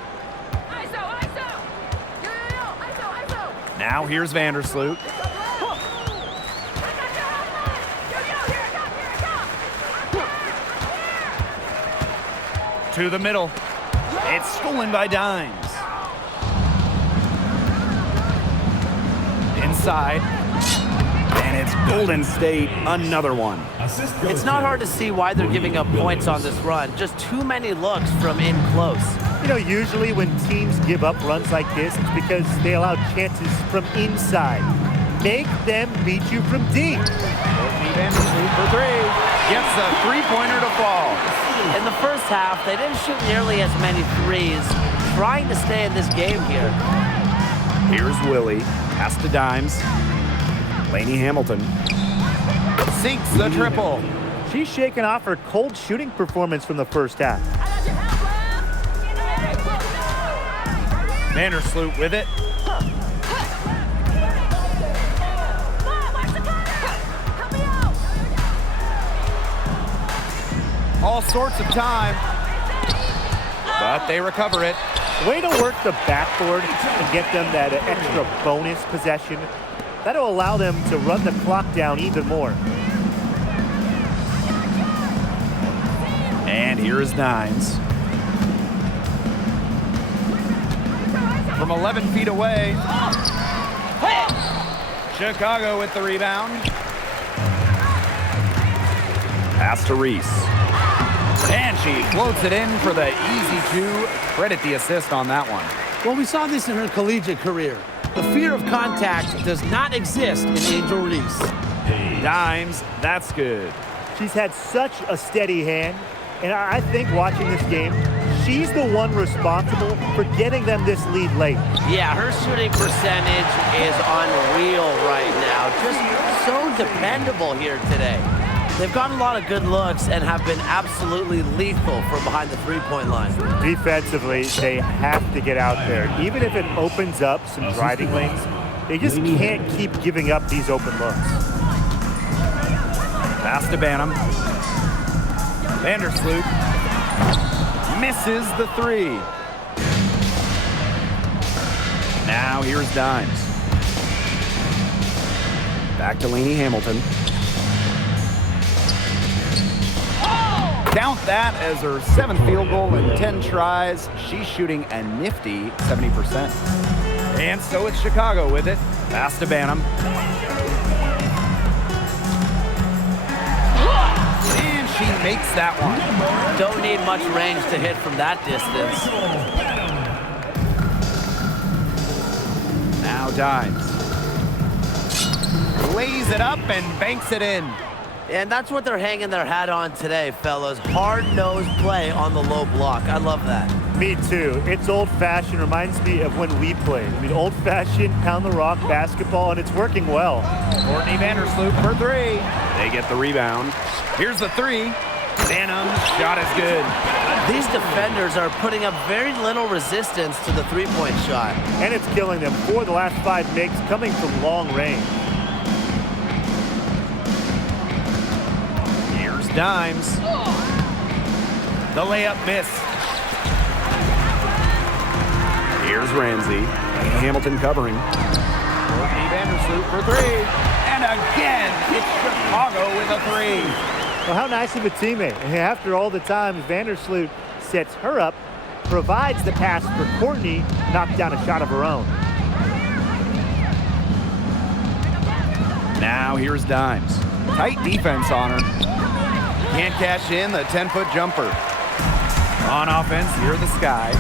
Now here's Vandersloot. To the middle. It's stolen by Dimes. Inside. And it's Golden State, another one. It's not hard to see why they're giving up points on this run. Just too many looks from in close. You know, usually when teams give up runs like this, it's because they allow chances from inside. Make them beat you from deep. Courtney Vandersloot for 3. Gets a 3-pointer to fall. In the first half, they didn't shoot nearly as many threes, trying to stay in this game here. Here's Willie. Pass to Dimes. Lainey Hamilton. Sinks the triple. She's shaking off her cold shooting performance from the first half. Vandersloot with it. All sorts of time. But they recover it. Way to work the backboard and get them that extra bonus possession. That'll allow them to run the clock down even more. And here is Dimes. From 11 feet away. Chicago with the rebound. Pass to Reese. And she floats it in for the easy 2. Credit the assist on that one. Well, we saw this in her collegiate career. The fear of contact does not exist in Angel Reese. Dimes, that's good. She's had such a steady hand, and I think watching this game, she's the one responsible for getting them this lead late. Yeah, her shooting percentage is unreal right now. Just so dependable here today. They've gotten a lot of good looks and have been absolutely lethal from behind the three-point line. Defensively, they have to get out there. Even if it opens up some driving lanes, they just can't keep giving up these open looks. Pass to Banham. Vandersloot misses the 3. Now here's Dimes. Back to Lainey Hamilton. Count that as her 7th field goal in 10 tries. She's shooting a nifty 70%. And so it's Chicago with it. Pass to Banham. And she makes that one. Don't need much range to hit from that distance. Now Dimes. Lays it up and banks it in. And that's what they're hanging their hat on today, fellas. Hard-nosed play on the low block. I love that. Me too. It's old-fashioned. Reminds me of when we played. I mean, old-fashioned, pound-the-rock basketball, and it's working well. Courtney Vandersloot for 3. They get the rebound. Here's the 3. Banham's shot is good. These defenders are putting up very little resistance to the three-point shot. And it's killing them. 4 of the last 5 makes coming from long range. Dimes. The layup missed. Here's Ramsey. Hamilton covering. Courtney Vandersloot for 3. And again, it's Chicago with a 3. Well, how nice of a teammate. And after all the times Vandersloot sets her up, provides the pass for Courtney, knocked down a shot of her own. Now here's Dimes. Tight defense on her. Can't cash in the 10-foot jumper. On offense, here the Sky.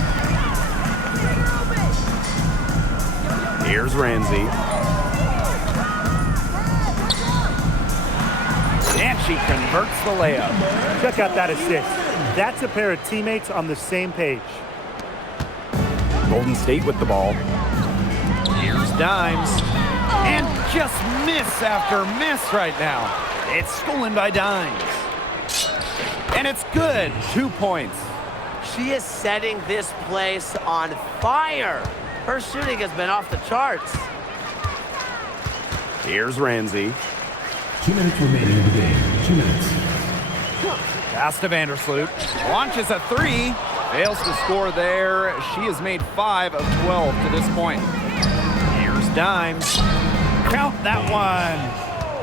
Here's Ramsey. And she converts the layup. Check out that assist. That's a pair of teammates on the same page. Golden State with the ball. Here's Dimes. And just miss after miss right now. It's stolen by Dimes. And it's good. 2 points. She is setting this place on fire. Her shooting has been off the charts. Here's Ramsey. 2 minutes remaining in the game. 2 minutes. Pass to Vandersloot. Launches a three. Fails to score there. She has made 5 of 12 to this point. Here's Dimes. Count that one.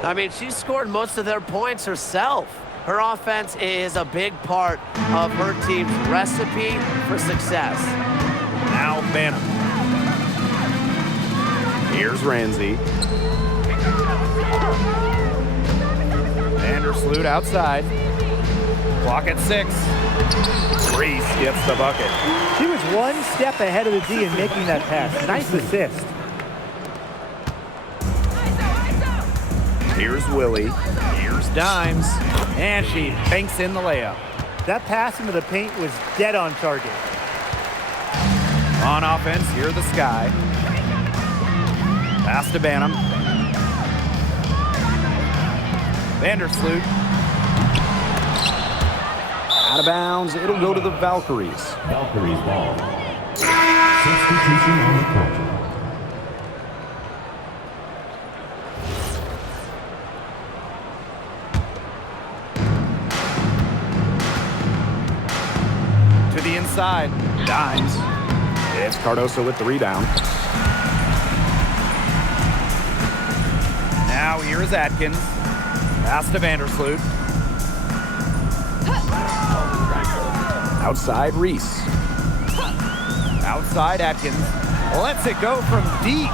I mean, she scored most of their points herself. Her offense is a big part of her team's recipe for success. Now Banham. Here's Ramsey. Vandersloot outside. Clock at 6. Reese gets the bucket. She was one step ahead of the D in making that pass. Nice assist. Here's Willie. Here's Dimes. And she banks in the layup. That pass into the paint was dead on target. On offense, here the Sky. Pass to Banham. Vandersloot. Out of bounds. It'll go to the Valkyries. Valkyries ball. Substitution on the court. To the inside. Dimes. It's Cardoso with the rebound. Now here is Atkins. Pass to Vandersloot. Outside Reese. Outside Atkins. Lets it go from deep.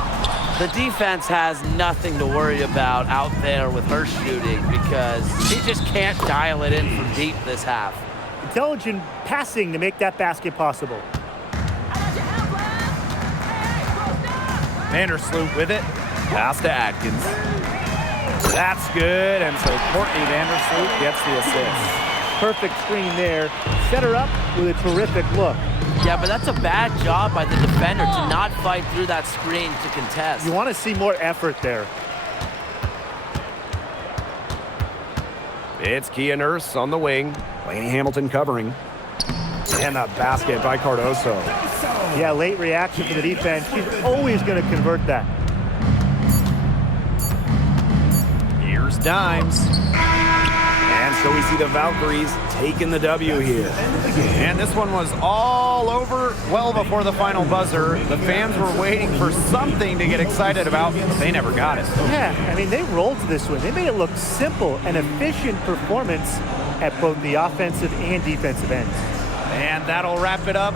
The defense has nothing to worry about out there with her shooting because she just can't dial it in from deep this half. Intelligent passing to make that basket possible. Vandersloot with it. Pass to Atkins. That's good, and so Courtney Vandersloot gets the assist. Perfect screen there. Set her up with a terrific look. Yeah, but that's a bad job by the defender to not fight through that screen to contest. You want to see more effort there. It's Kia Nurse on the wing. Lainey Hamilton covering. And the basket by Cardoso. Yeah, late reaction for the defense. She's always going to convert that. Here's Dimes. And so we see the Valkyries taking the W here. And this one was all over well before the final buzzer. The fans were waiting for something to get excited about, but they never got it. Yeah, I mean, they rolled this one. They made it look simple and efficient performance at both the offensive and defensive ends. And that'll wrap it up.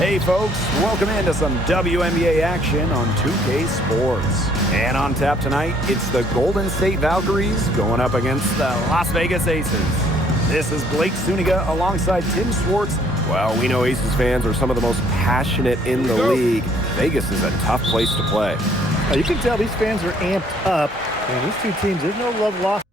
Hey folks, welcome into some WNBA action on 2K Sports. And on tap tonight, it's the Golden State Valkyries going up against the Las Vegas Aces. This is Blake Suniga alongside Tim Swartz. Well, we know Aces fans are some of the most passionate in the league. Vegas is a tough place to play. You can tell these fans are amped up. And these two teams, there's no love lost.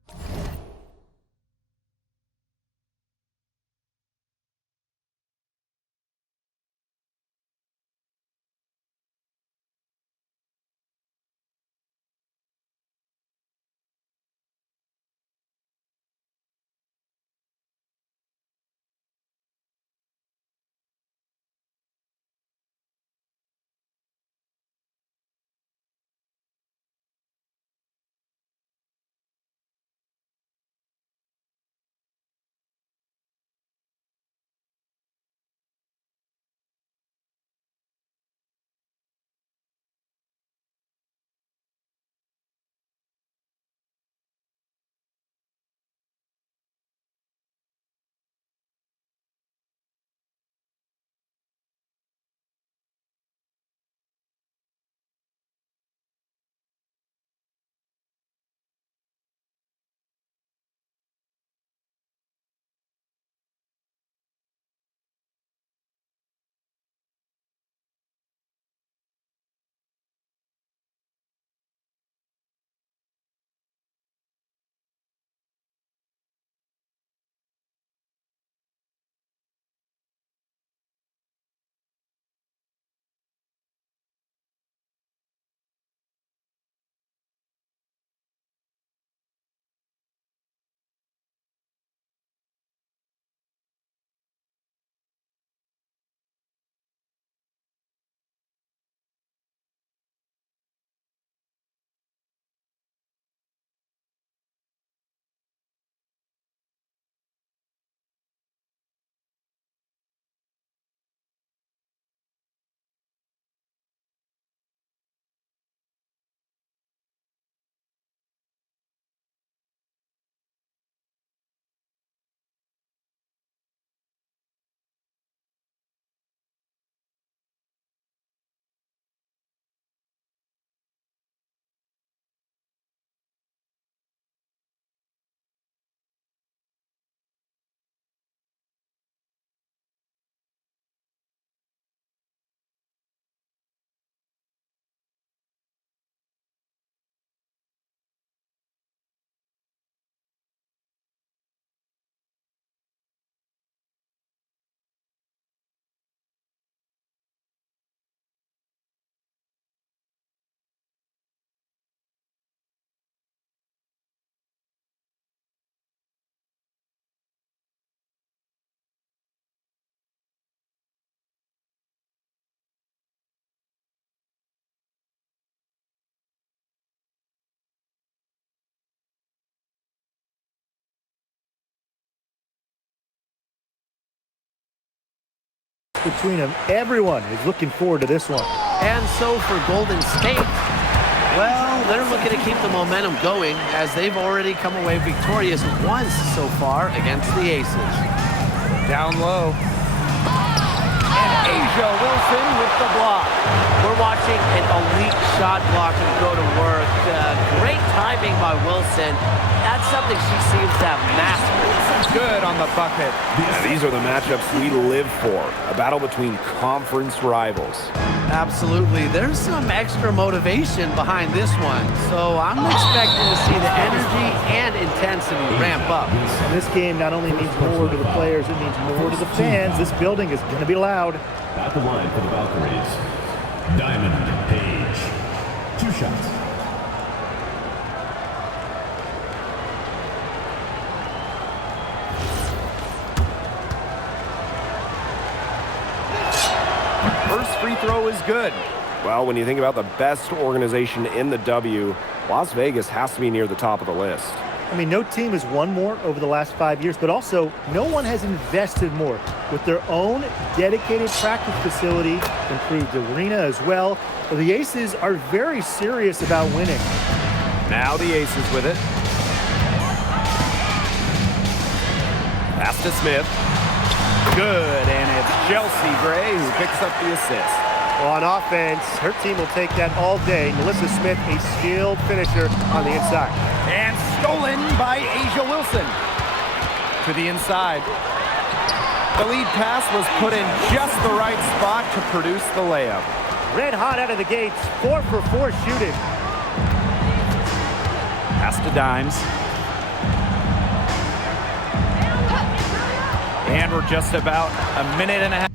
Between them, everyone is looking forward to this one. And so for Golden State, well, they're looking to keep the momentum going as they've already come away victorious once so far against the Aces. Down low. And Asia Wilson with the block. We're watching an elite shot blocking go to work. Great timing by Wilson. That's something she seems to have mastered. Good on the bucket. Yeah, these are the matchups we live for. A battle between conference rivals. Absolutely. There's some extra motivation behind this one. So I'm expecting to see the energy and intensity ramp up. And this game not only means more to the players, it means more to the fans. This building is going to be loud. At the line for the Valkyries, Diamond Paige. 2 shots. First free throw is good. Well, when you think about the best organization in the W, Las Vegas has to be near the top of the list. I mean, no team has won more over the last 5 years, but also no one has invested more with their own dedicated practice facility, improved arena as well. The Aces are very serious about winning. Now the Aces with it. Pass to Smith. Good, and it's Chelsea Gray who picks up the assist. Well, on offense, her team will take that all day. Melissa Smith, a skilled finisher on the inside. And stolen by Asia Wilson. To the inside. The lead pass was put in just the right spot to produce the layup. Red hot out of the gates, 4 for 4 shooting. Pass to Dimes. And we're just about a minute and a half.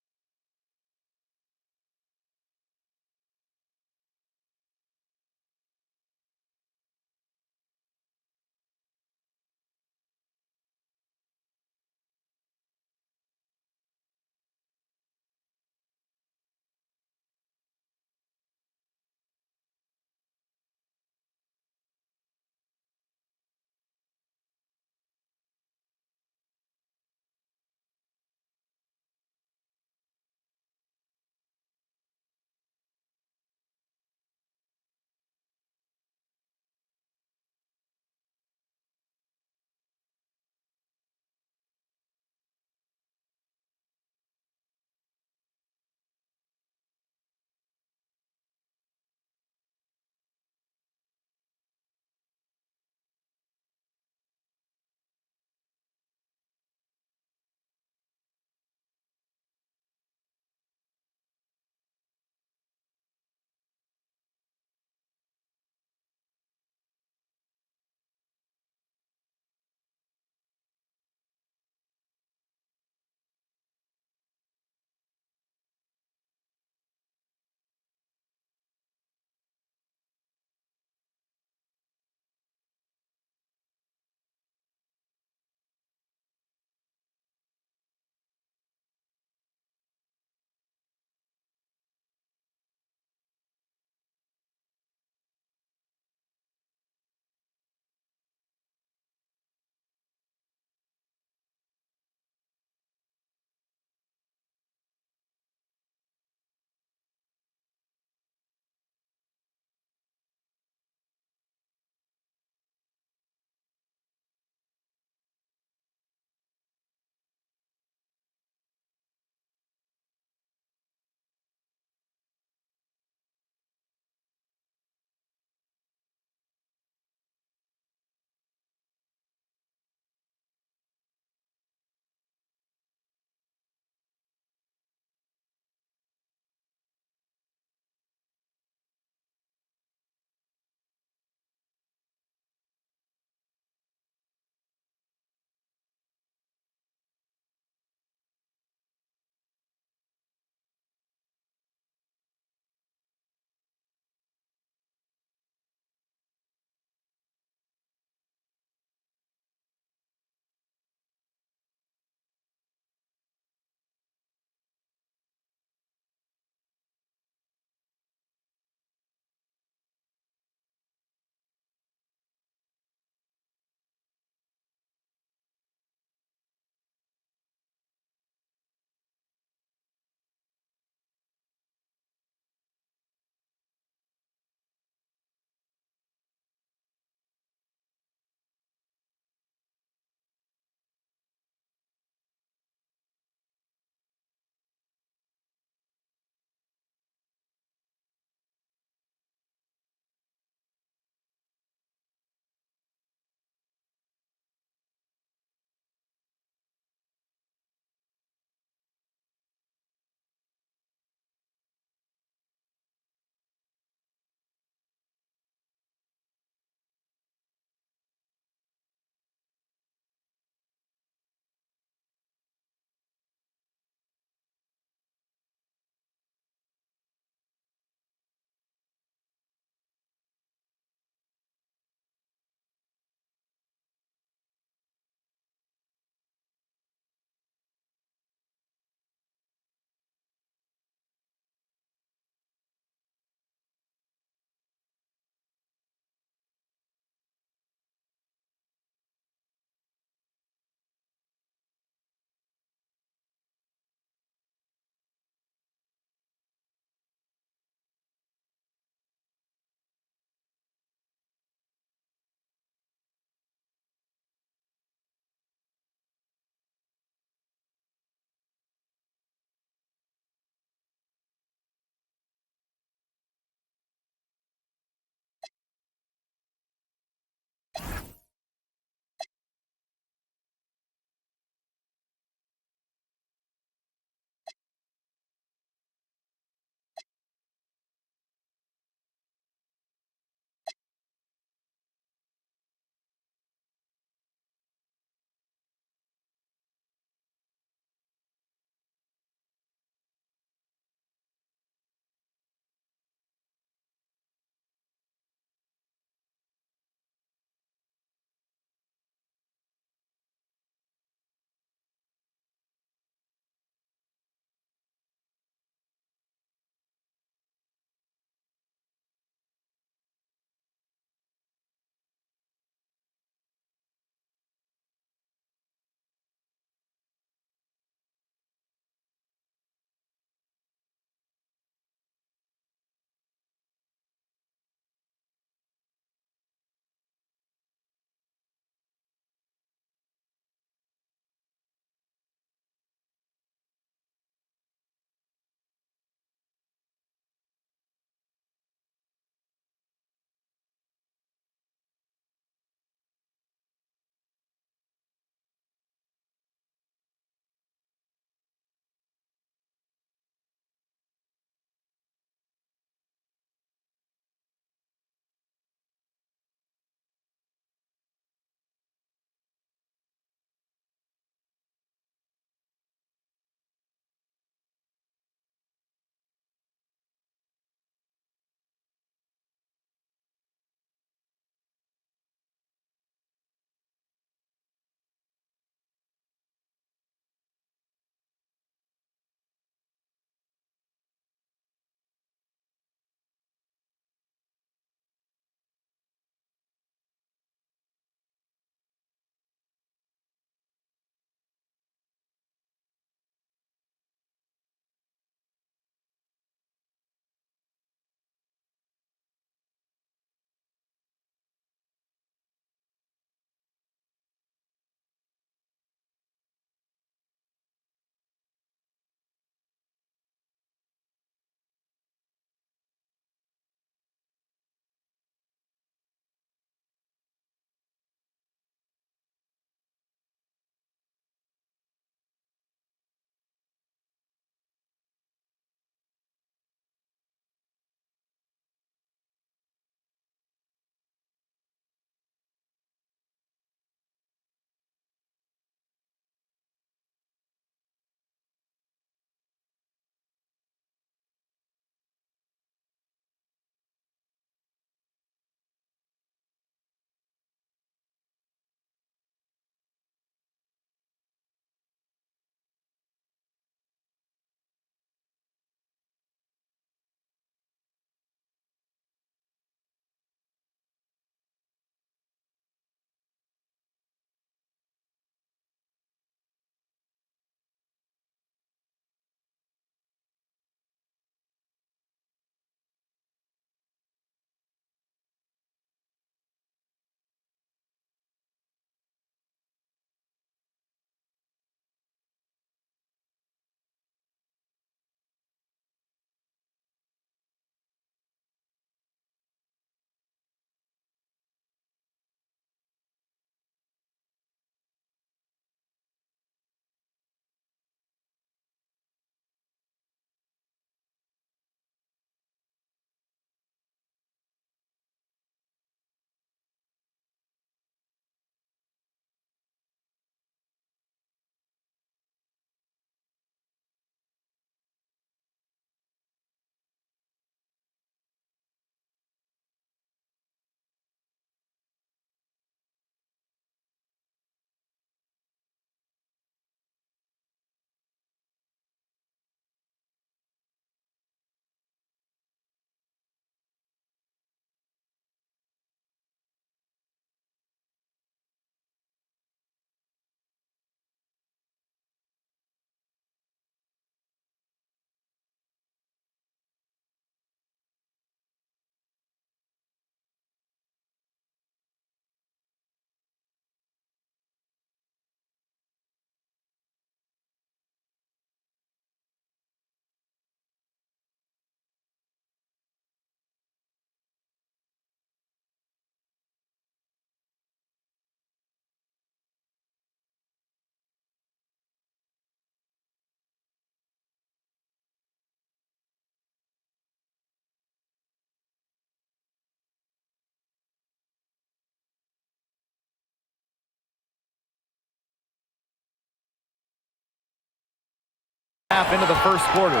half into the first quarter.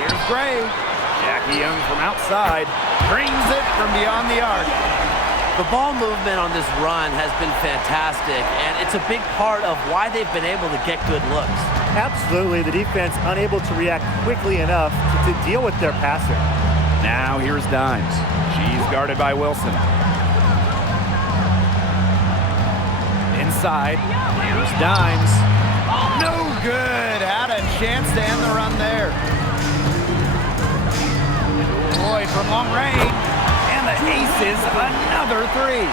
Here's Gray. Jackie Young from outside. Brings it from beyond the arc. The ball movement on this run has been fantastic, and it's a big part of why they've been able to get good looks. Absolutely. The defense unable to react quickly enough to deal with their passer. Now here's Dimes. She's guarded by Wilson. Inside. Here's Dimes. No good. Had a chance to end the run there. Lloyd from long range. And the aces another three.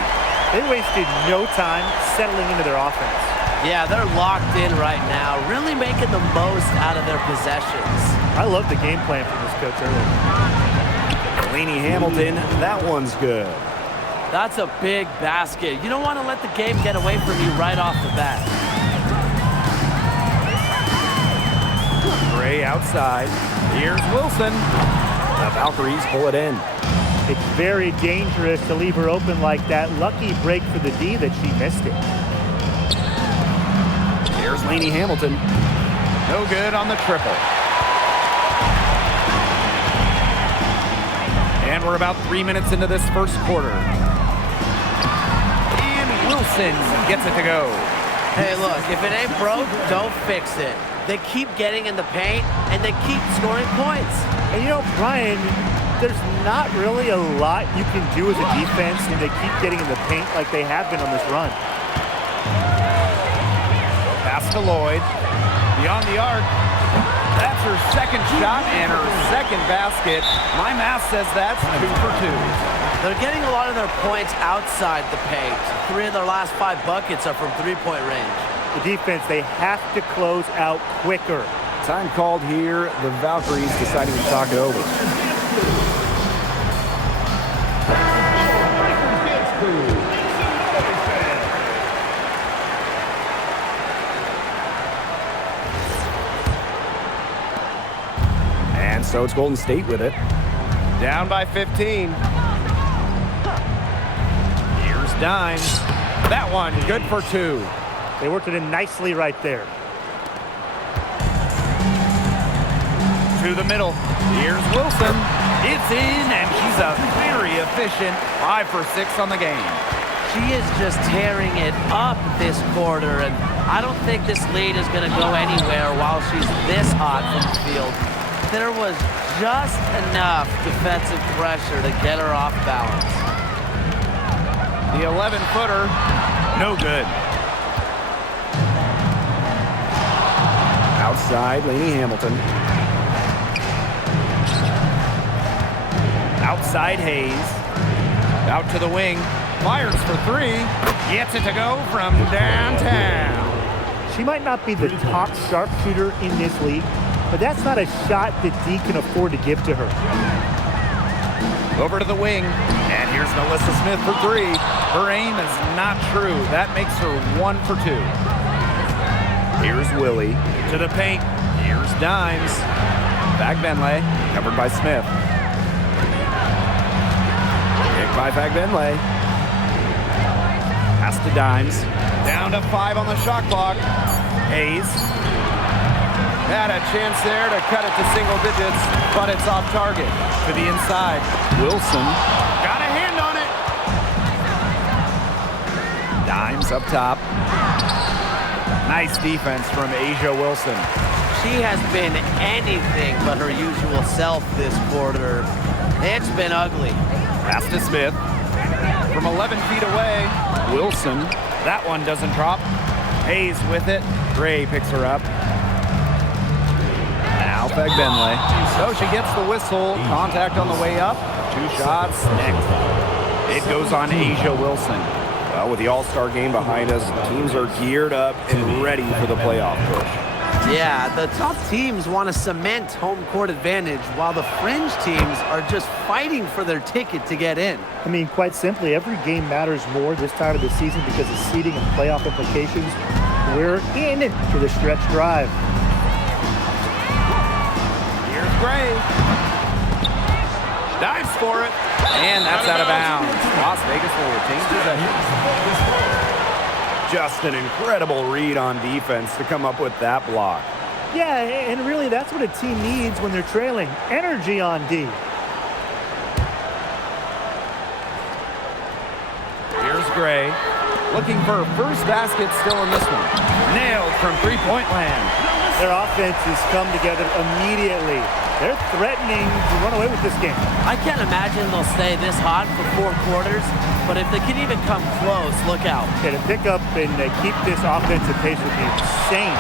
They wasted no time settling into their offense. Yeah, they're locked in right now, really making the most out of their possessions. I love the game plan from this coach earlier. Delaney Hamilton, that one's good. That's a big basket. You don't want to let the game get away from you right off the bat. Gray outside. Here's Wilson. The Valkyries pull it in. It's very dangerous to leave her open like that. Lucky break for the D that she missed it. Here's Laney Hamilton. No good on the triple. And we're about 3 minutes into this first quarter. And Wilson gets it to go. Hey, look, if it ain't broke, don't fix it. They keep getting in the paint, and they keep scoring points. And you know, Brian, there's not really a lot you can do as a defense when they keep getting in the paint like they have been on this run. Pass to Lloyd. Beyond the arc. That's her second shot and her second basket. My math says that's 2 for 2. They're getting a lot of their points outside the paint. 3 of their last 5 buckets are from three-point range. The defense, they have to close out quicker. Time called here. The Valkyries deciding to talk it over. And so it's Golden State with it. Down by 15. Here's Dimes. That one good for 2. They worked it in nicely right there. To the middle. Here's Wilson. It's in, and she's a very efficient 5 for 6 on the game. She is just tearing it up this quarter, and I don't think this lead is going to go anywhere while she's this hot from the field. There was just enough defensive pressure to get her off balance. The 11-footer, no good. Outside, Laney Hamilton. Outside, Hayes. Out to the wing. Fires for 3. Gets it to go from downtown. She might not be the top sharpshooter in this league, but that's not a shot that D can afford to give to her. Over to the wing. And here's Melissa Smith for 3. Her aim is not true. That makes her 1 for 2. Here's Willie. To the paint. Here's Dimes. Fagbenle. Covered by Smith. Kick by Fagbenle. Pass to Dimes. Down to 5 on the shot clock. Hayes. Had a chance there to cut it to single digits, but it's off target. To the inside. Wilson. Got a hand on it. Dimes up top. Nice defense from Asia Wilson. She has been anything but her usual self this quarter. It's been ugly. Pass to Smith. From 11 feet away. Wilson. That one doesn't drop. Hayes with it. Gray picks her up. Now Fagbenle. So she gets the whistle. Contact on the way up. 2 shots. Next. It goes on Asia Wilson. Well, with the All-Star game behind us, teams are geared up and ready for the playoff push. Yeah, the top teams want to cement home court advantage, while the fringe teams are just fighting for their ticket to get in. I mean, quite simply, every game matters more this time of the season because of seeding and playoff implications. We're in for the stretch drive. Here's Gray. Dives for it. And that's out of bounds. Las Vegas will retain possession. Just an incredible read on defense to come up with that block. Yeah, and really that's what a team needs when they're trailing. Energy on D. Here's Gray, looking for her first basket still in this one. Nailed from three-point land. Their offense has come together immediately. They're threatening to run away with this game. I can't imagine they'll stay this hot for 4 quarters, but if they can even come close, look out. Yeah, to pick up and keep this offensive pace would be insane.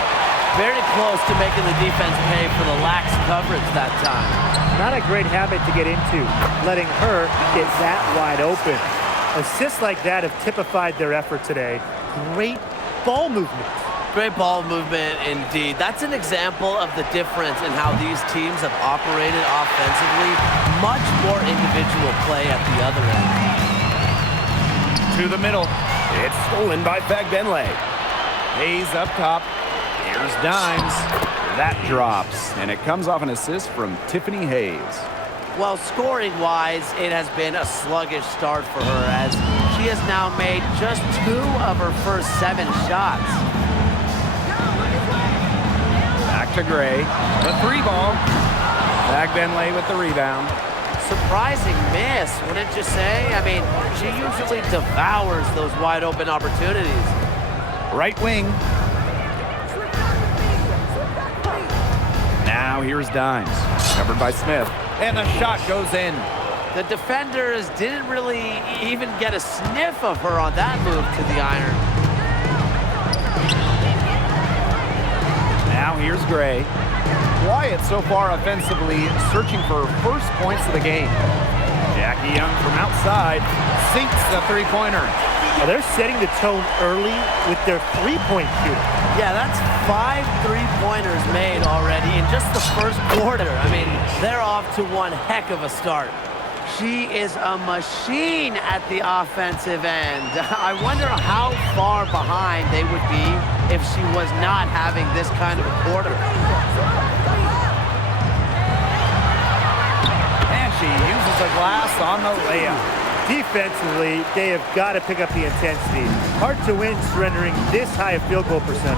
Very close to making the defense pay for the lax coverage that time. Not a great habit to get into, letting her get that wide open. Assists like that have typified their effort today. Great ball movement. Great ball movement indeed. That's an example of the difference in how these teams have operated offensively. Much more individual play at the other end. To the middle. It's stolen by Fagbenle. Hayes up top. Here's Dimes. That drops, and it comes off an assist from Tiffany Hayes. Well, scoring-wise, it has been a sluggish start for her as she has now made just 2 of her first 7 shots. Back to Gray. The 3-ball. Fagbenle with the rebound. Surprising miss, wouldn't you say? I mean, she usually devours those wide-open opportunities. Right wing. Now here's Dimes. Covered by Smith. And the shot goes in. The defenders didn't really even get a sniff of her on that move to the iron. Now here's Gray. Quiet so far offensively, searching for her first points of the game. Jackie Young from outside sinks the three-pointer. Well, they're setting the tone early with their three-point shooting. Yeah, that's 5 3-pointers made already in just the first quarter. I mean, they're off to one heck of a start. She is a machine at the offensive end. I wonder how far behind they would be if she was not having this kind of a quarter. And she uses the glass on the layup. Defensively, they have got to pick up the intensity. Hard to win surrendering this high a field goal percentage.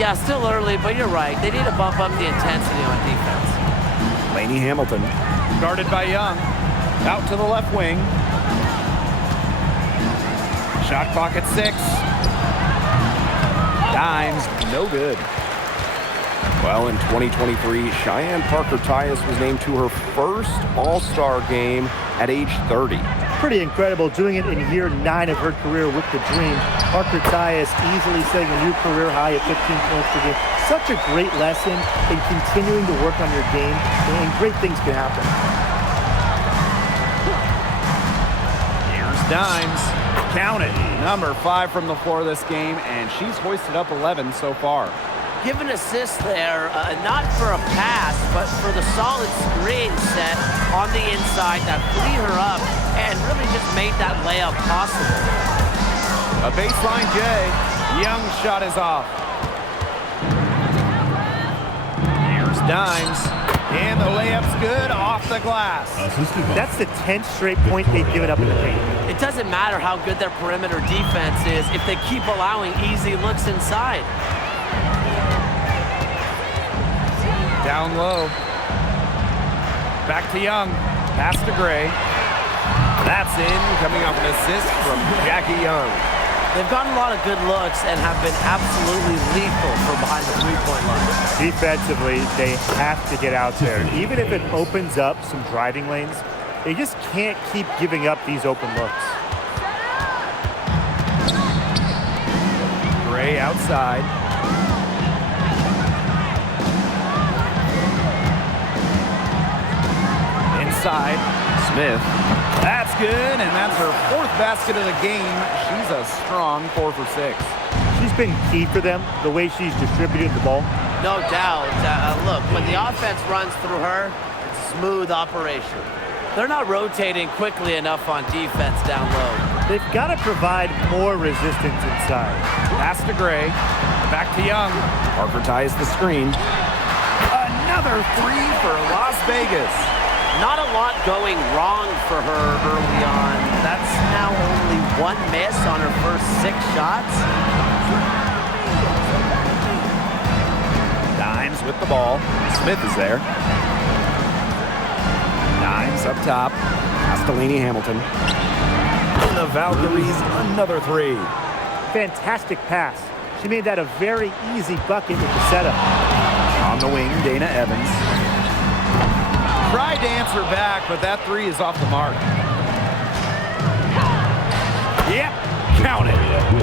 Yeah, still early, but you're right. They need to bump up the intensity on defense. Lainey Hamilton, guarded by Young. Out to the left wing. Shot clock at 6. Dimes, no good. Well, in 2023, Cheyenne Parker-Tyus was named to her first All-Star game at age 30. Pretty incredible, doing it in year 9 of her career with the Dream. Parker-Tyus easily setting a new career high at 15 points per game. Such a great lesson in continuing to work on your game, and great things can happen. Here's Dimes. Count it. Number 5 from the floor this game, and she's hoisted up 11 so far. Give an assist there, not for a pass, but for the solid screen set on the inside that freed her up and really just made that layup possible. A baseline J. Young's shot is off. Here's Dimes. And the layup's good off the glass. That's the 10th straight point they've given up in the paint. It doesn't matter how good their perimeter defense is if they keep allowing easy looks inside. Down low. Back to Young. Pass to Gray. That's in, coming off an assist from Jackie Young. They've gotten a lot of good looks and have been absolutely lethal from behind the three-point line. Defensively, they have to get out there. Even if it opens up some driving lanes, they just can't keep giving up these open looks. Gray outside. Inside. Smith. That's good, and that's her 4th basket of the game. She's a strong 4 for 6. She's been key for them, the way she's distributed the ball. No doubt. Look, when the offense runs through her, it's a smooth operation. They're not rotating quickly enough on defense down low. They've got to provide more resistance inside. Pass to Gray. Back to Young. Parker ties the screen. Another 3 for Las Vegas. Not a lot going wrong for her early on. That's now only 1 miss on her first 6 shots. Dimes with the ball. Smith is there. Dimes up top. Castellini Hamilton. And the Valkyries, another three. Fantastic pass. She made that a very easy bucket with the setup. On the wing, Dana Evans. Tried to answer back, but that three is off the mark. Yep, count it.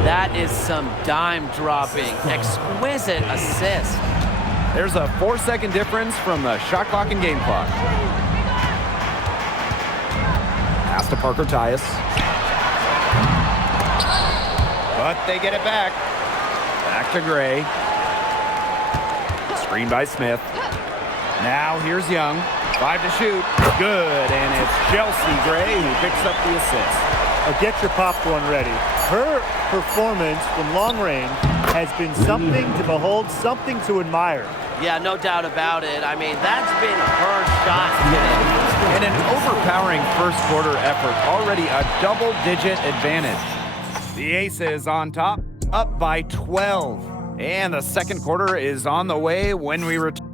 That is some dime dropping. Exquisite assist. There's a 4-second difference from the shot clock and game clock. Pass to Parker Tyus. But they get it back. Back to Gray. Screen by Smith. Now here's Young. 5 to shoot. Good, and it's Chelsea Gray who picks up the assist. Get your popcorn ready. Her performance from long range has been something to behold, something to admire. Yeah, no doubt about it. I mean, that's been her shot today. And an overpowering first quarter effort. Already a double-digit advantage. The Aces on top, up by 12. And the second quarter is on the way when we return.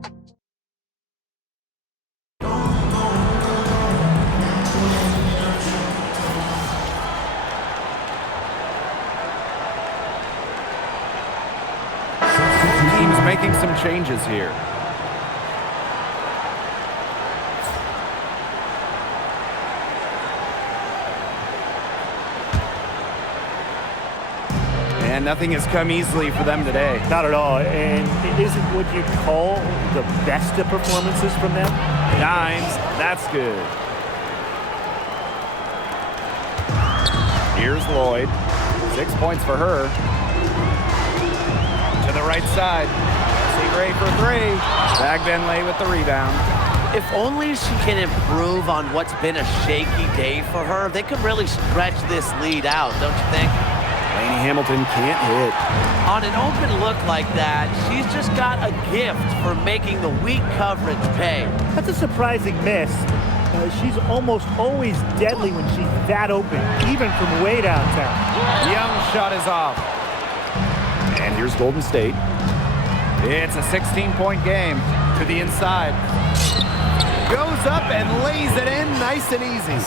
Teams making some changes here. And nothing has come easily for them today. Not at all. And it isn't what you'd call the best of performances from them. Dimes, that's good. Here's Lloyd. 6 points for her. To the right side. See Gray for three. Bagbenley with the rebound. If only she can improve on what's been a shaky day for her, they could really stretch this lead out, don't you think? Laney Hamilton can't hit. On an open look like that, she's just got a gift for making the weak coverage pay. That's a surprising miss. She's almost always deadly when she's that open, even from way downtown. Young shot is off. And here's Golden State. It's a 16-point game to the inside. Goes up and lays it in nice and easy.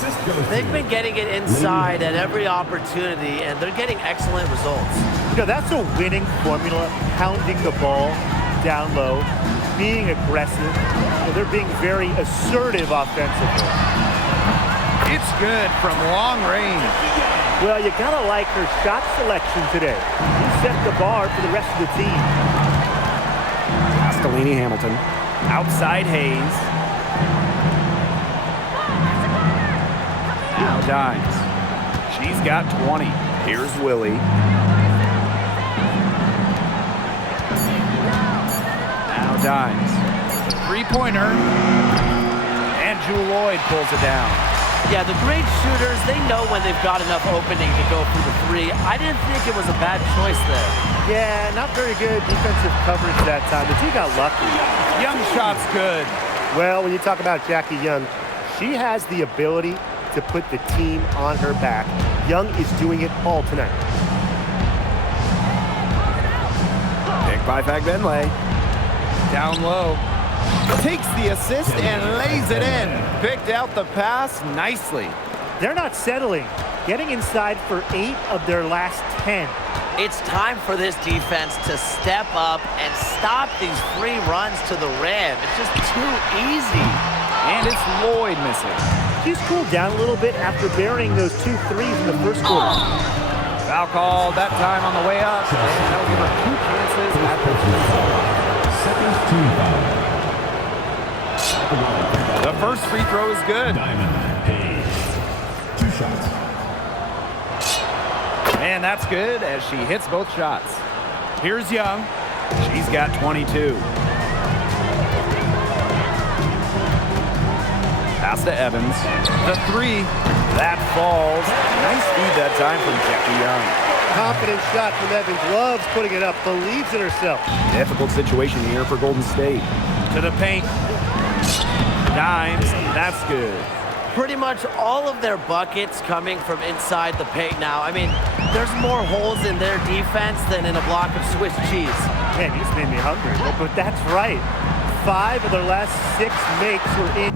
They've been getting it inside at every opportunity, and they're getting excellent results. You know, that's a winning formula, pounding the ball down low, being aggressive. They're being very assertive offensively. It's good from long range. Well, you gotta like her shot selection today. She set the bar for the rest of the team. Castellini Hamilton. Outside Hayes. Now Dimes. She's got 20. Here's Willie. Now Dimes. Three-pointer. And Jewel Lloyd pulls it down. Yeah, the great shooters, they know when they've got enough opening to go for the three. I didn't think it was a bad choice there. Yeah, not very good defensive coverage that time, but she got lucky. Young shot's good. Well, when you talk about Jackie Young, she has the ability to put the team on her back. Young is doing it all tonight. Picked by Bagbenley. Down low. Takes the assist and lays it in. Picked out the pass nicely. They're not settling. Getting inside for 8 of their last 10. It's time for this defense to step up and stop these free runs to the rim. It's just too easy. And it's Lloyd missing. She's cooled down a little bit after burying those 2 threes in the first quarter. Foul called that time on the way up. And that'll give her 2 chances at the Second team foul. The first free throw is good. Diamond, Paige. 2 shots. And that's good as she hits both shots. Here's Young. She's got 22. Pass to Evans. The three. That falls. Nice feed that time from Jackie Young. Confident shot from Evans. Loves putting it up. Believes in herself. Difficult situation here for Golden State. To the paint. Dimes. That's good. Pretty much all of their buckets coming from inside the paint now. I mean, there's more holes in their defense than in a block of Swiss cheese. Man, you just made me hungry. But that's right. 5 of their last 6 makes were in.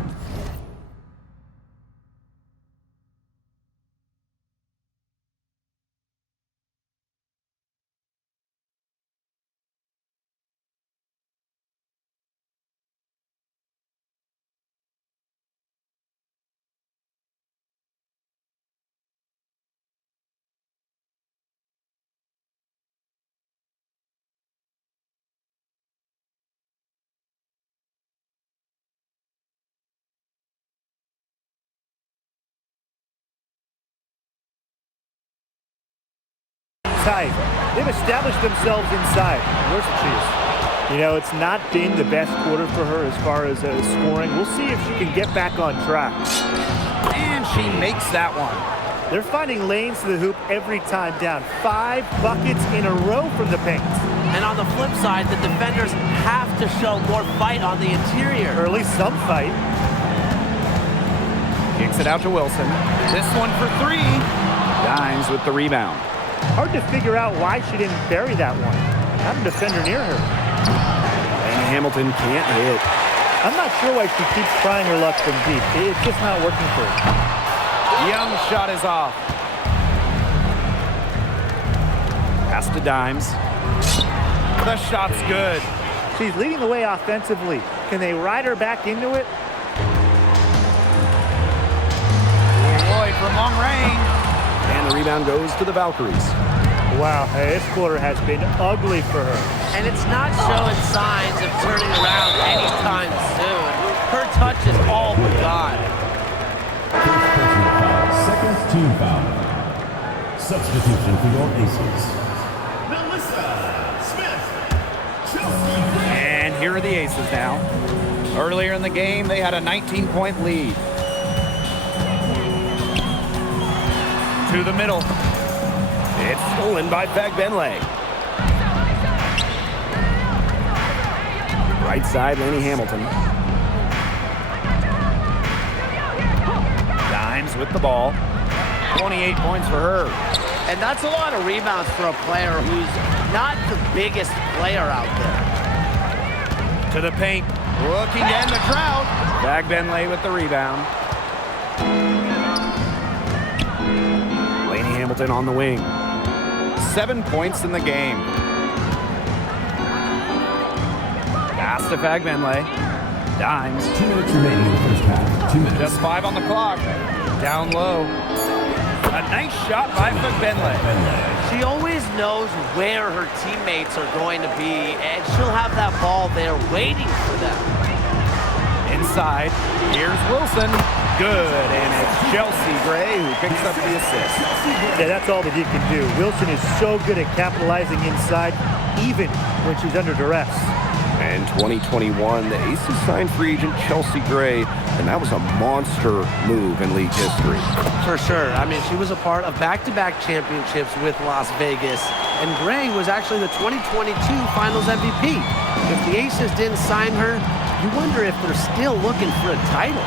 Tight. They've established themselves inside. Where's the cheese? You know, it's not been the best quarter for her as far as scoring. We'll see if she can get back on track. And she makes that one. They're finding lanes to the hoop every time down. 5 buckets in a row from the paint. And on the flip side, the defenders have to show more fight on the interior. Or at least some fight. Kicks it out to Wilson. This one for 3. Dimes with the rebound. Hard to figure out why she didn't bury that one. Not a defender near her. And Hamilton can't hit. I'm not sure why she keeps trying her luck from deep. It's just not working for her. Young shot is off. Pass to Dimes. The shot's good. She's leading the way offensively. Can they ride her back into it? Lloyd from long range. And the rebound goes to the Valkyries. Wow, this quarter has been ugly for her. And it's not showing signs of turning around anytime soon. Her touch is all but gone. Second team foul. Substitution for your aces. And here are the Aces now. Earlier in the game, they had a 19-point lead. To the middle. It's stolen by Fagbenle. Right side, Laney Hamilton. Dimes with the ball. 28 points for her. And that's a lot of rebounds for a player who's not the biggest player out there. To the paint. Looking to end the drought. Fagbenle with the rebound. Laney Hamilton on the wing. 7 points in the game. Pass to Fagbenle. Dimes. 2 minutes remaining in the first half. 2 minutes. Just 5 on the clock. Down low. A nice shot by Fagbenle. She always knows where her teammates are going to be, and she'll have that ball there waiting for them. Inside. Here's Wilson. Good, and it's Chelsea Gray who picks up the assist. Yeah, that's all that he can do. Wilson is so good at capitalizing inside, even when she's under duress. And 2021, the Aces signed free agent Chelsea Gray, and that was a monster move in league history. For sure. I mean, she was a part of back-to-back championships with Las Vegas, and Gray was actually the 2022 Finals MVP. If the Aces didn't sign her, you wonder if they're still looking for a title.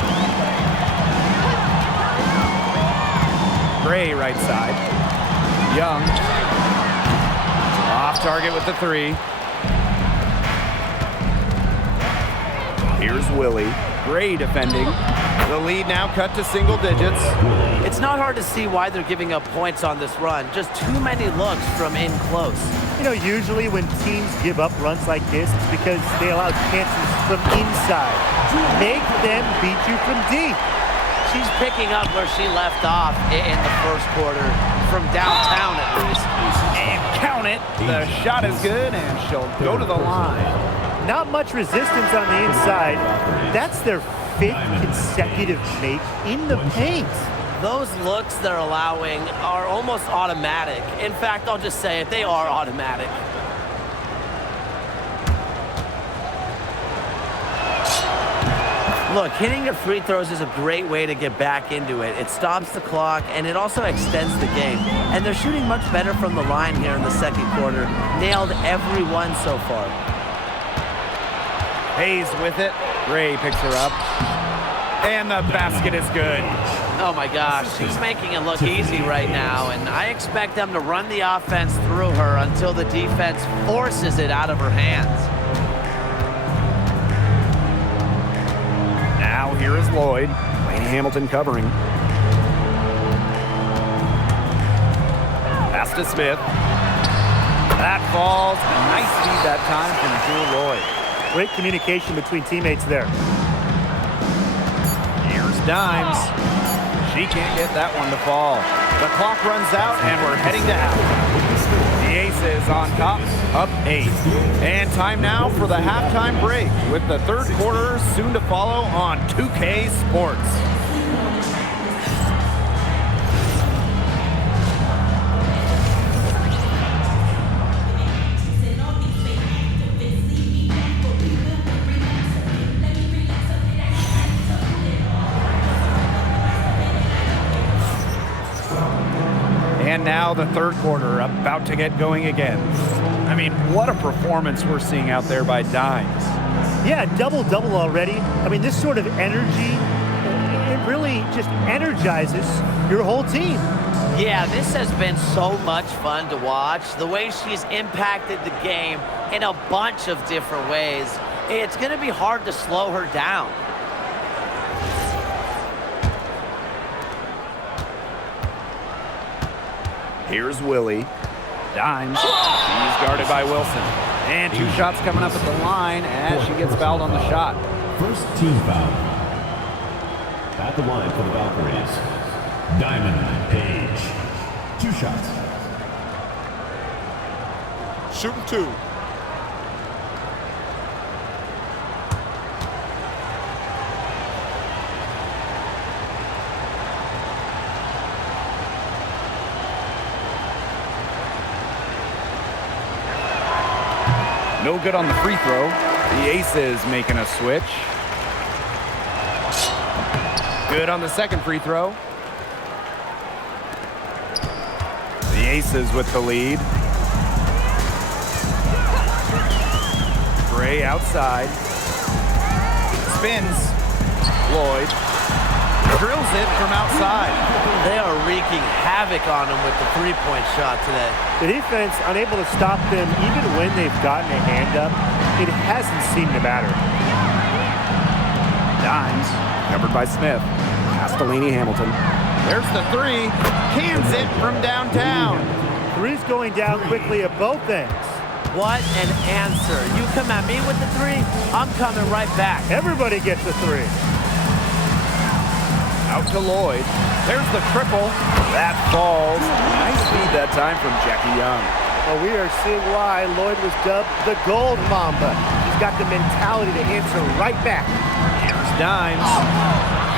Gray right side. Young. Off target with the 3. Here's Willie. Gray defending. The lead now cut to single digits. It's not hard to see why they're giving up points on this run. Just too many looks from in close. You know, usually when teams give up runs like this, it's because they allow chances from inside. Make them beat you from deep. She's picking up where she left off in the first quarter, from downtown at least. And count it. The shot is good, and she'll go to the line. Not much resistance on the inside. That's their 5th consecutive make in the paint. Those looks they're allowing are almost automatic. In fact, I'll just say it, they are automatic. Look, hitting your free throws is a great way to get back into it. It stops the clock, and it also extends the game. And they're shooting much better from the line here in the second quarter. Nailed every one so far. Hayes with it. Gray picks her up. And the basket is good. Oh my gosh, she's making it look easy right now, and I expect them to run the offense through her until the defense forces it out of her hands. Now here is Lloyd. Laney Hamilton covering. Pass to Smith. That falls. Nice feed that time from Jewel Lloyd. Great communication between teammates there. Here's Dimes. She can't get that one to fall. The clock runs out, and we're heading to half. The Aces on top, up 8. And time now for the halftime break, with the third quarter soon to follow on 2K Sports. And now the third quarter about to get going again. I mean, what a performance we're seeing out there by Dimes. Yeah, double-double already. I mean, this sort of energy, it really just energizes your whole team. Yeah, this has been so much fun to watch. The way she's impacted the game in a bunch of different ways. It's going to be hard to slow her down. Here's Willie. Dimes. She's guarded by Wilson. And 2 shots coming up at the line as she gets fouled on the shot. First team foul. At the line for the Valkyries, Diamond Paige. 2 shots. Shooting 2. No good on the free throw. The Aces making a switch. Good on the second free throw. The Aces with the lead. Gray outside. Spins. Lloyd drills it from outside. They are wreaking havoc on them with the three-point shot today. The defense unable to stop them even when they've gotten a hand up. It hasn't seemed to matter. Dimes covered by Smith. Pass to Laney Hamilton. There's the 3. Cans it from downtown. 3's going down quickly at both ends. What an answer. You come at me with the 3, I'm coming right back. Everybody gets a 3. Out to Lloyd. There's the triple. That falls. Nice feed that time from Jackie Young. Well, we are seeing why Lloyd was dubbed the Gold Mamba. He's got the mentality to answer right back. Here's Dimes.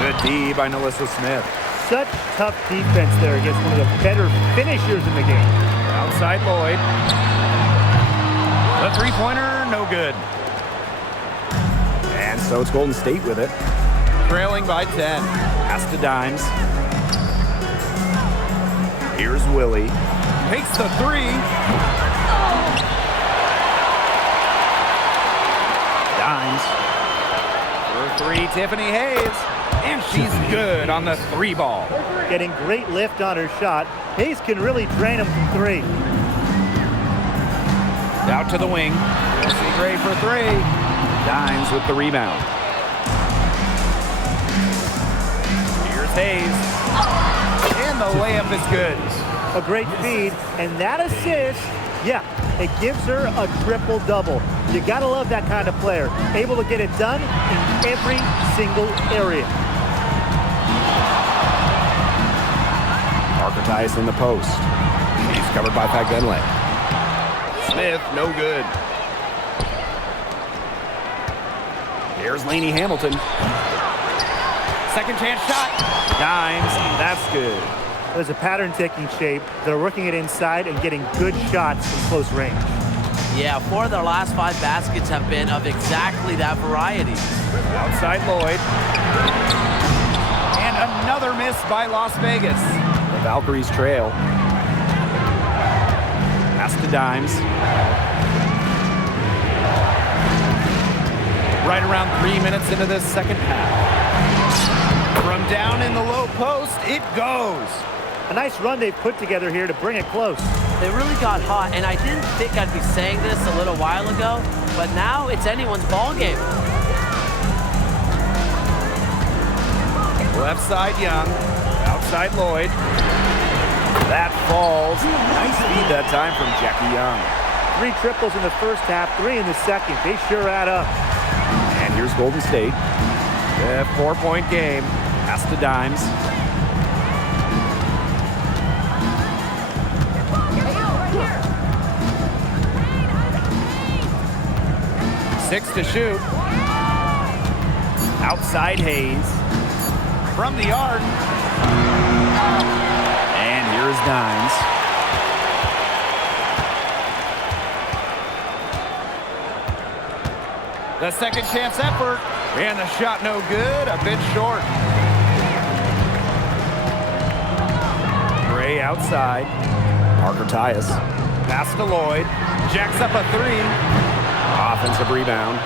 Good D by Nalissa Smith. Such tough defense there against one of the better finishers in the game. Outside Lloyd. The three-pointer, no good. And so it's Golden State with it. Trailing by 10. Pass to Dimes. Here's Willie. Takes the 3. Dimes. For 3, Tiffany Hayes. And she's good on the 3 ball. Getting great lift on her shot. Hayes can really drain him from 3. Out to the wing. Chelsea Gray for 3. Dimes with the rebound. Here's Hayes. And the layup is good. A great feed, and that assist, yeah, it gives her a triple-double. You gotta love that kind of player, able to get it done in every single area. Parker Tice in the post. He's covered by Pagdenle. Smith, no good. Here's Laney Hamilton. Second chance shot. Dimes, that's good. There's a pattern taking shape. They're working it inside and getting good shots from close range. Yeah, 4 of their last 5 baskets have been of exactly that variety. Outside Lloyd. And another miss by Las Vegas. The Valkyries trail. Pass to Dimes. Right around 3 minutes into this second half. From down in the low post, it goes. A nice run they've put together here to bring it close. They really got hot, and I didn't think I'd be saying this a little while ago, but now it's anyone's ball game. Left side, Young. Outside, Lloyd. That falls. Nice feed that time from Jackie Young. 3 triples in the first half, 3 in the second. They sure add up. And here's Golden State. A 4-point game. Pass to Dimes. Six to shoot. Outside Hayes. From the arc. And here's Dimes. The second chance effort. And the shot no good. A bit short. Gray outside. Parker Tyus. Pass to Lloyd. Jacks up a 3. Offensive rebound.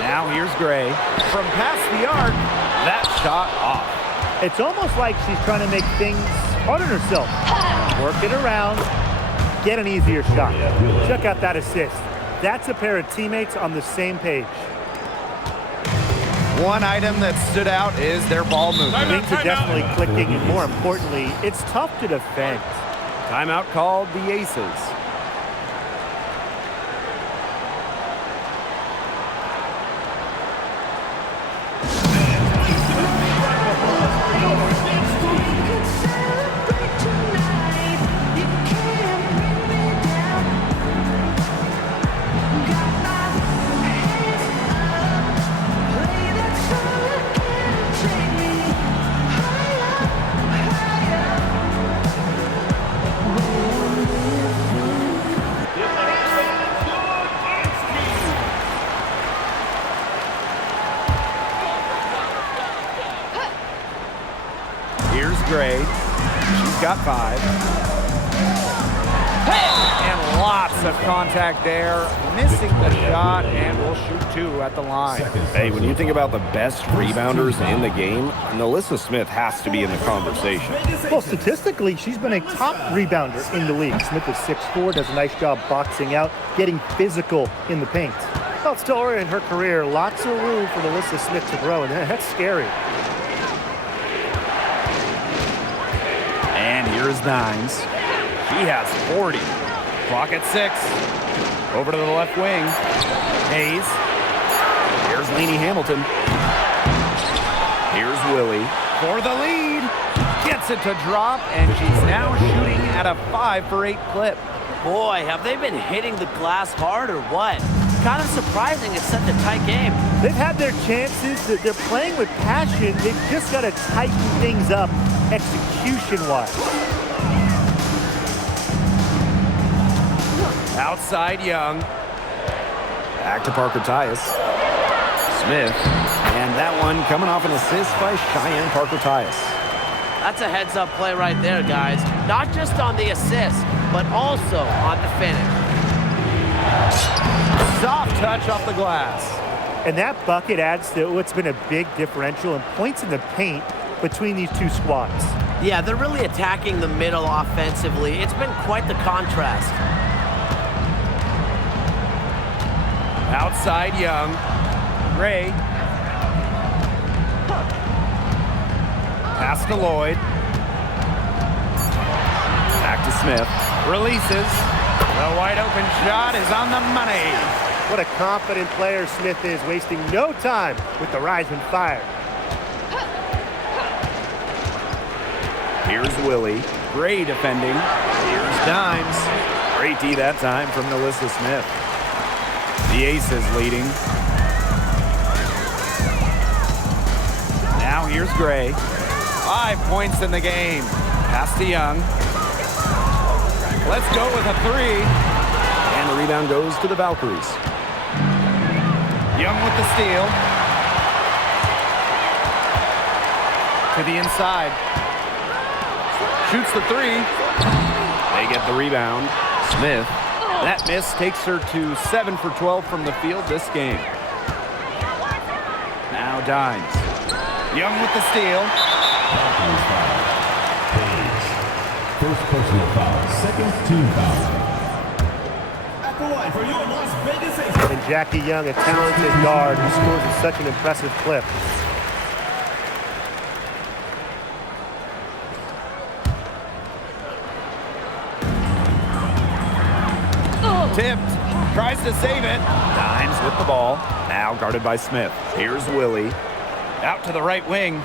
Now here's Gray. From past the arc. That shot off. It's almost like she's trying to make things hard on herself. Work it around, get an easier shot. Check out that assist. That's a pair of teammates on the same page. One item that stood out is their ball movement. Things are definitely clicking, and more importantly, it's tough to defend. Timeout called the Aces. Gray. She's got 5. And lots of contact there. Missing the shot, and will shoot 2 at the line. Hey, when you think about the best rebounders in the game, Alyssa Smith has to be in the conversation. Well, statistically, she's been a top rebounder in the league. Smith is 6'4", does a nice job boxing out, getting physical in the paint. Well, still early in her career, lots of room for Alyssa Smith to grow, and that's scary. And here's Dimes. She has 40. Clock at 6. Over to the left wing. Hayes. Here's Lainey Hamilton. Here's Willie for the lead. Gets it to drop, and she's now shooting at a 5 for 8 clip. Boy, have they been hitting the glass hard or what? Kind of surprising it's such a tight game. They've had their chances. They're playing with passion. They've just got to tighten things up execution-wise. Outside Young. Back to Parker Tyus. Smith. And that one coming off an assist by Cheyenne Parker Tyus. That's a heads-up play right there, guys. Not just on the assist, but also on the finish. Soft touch off the glass. And that bucket adds to what's been a big differential in points in the paint between these two squads. Yeah, they're really attacking the middle offensively. It's been quite the contrast. Outside Young. Gray. Pass to Lloyd. Back to Smith. Releases. The wide open shot is on the money. What a confident player Smith is, wasting no time with the Rising Fire. Here's Willie. Gray defending. Here's Dimes. Great D that time from Alyssa Smith. The Aces leading. Now here's Gray. 5 points in the game. Pass to Young. Let's go with a 3. And the rebound goes to the Valkyries. Young with the steal. To the inside. Shoots the 3. They get the rebound. Smith. That miss takes her to 7 for 12 from the field this game. Now Dimes. Young with the steal. Paige. First personal foul. Second team foul. At the line for your Las Vegas Aces. And Jackie Young, a talented guard who scores at such an impressive clip. Tipped. Tries to save it. Dimes with the ball. Now guarded by Smith. Here's Willie. Out to the right wing.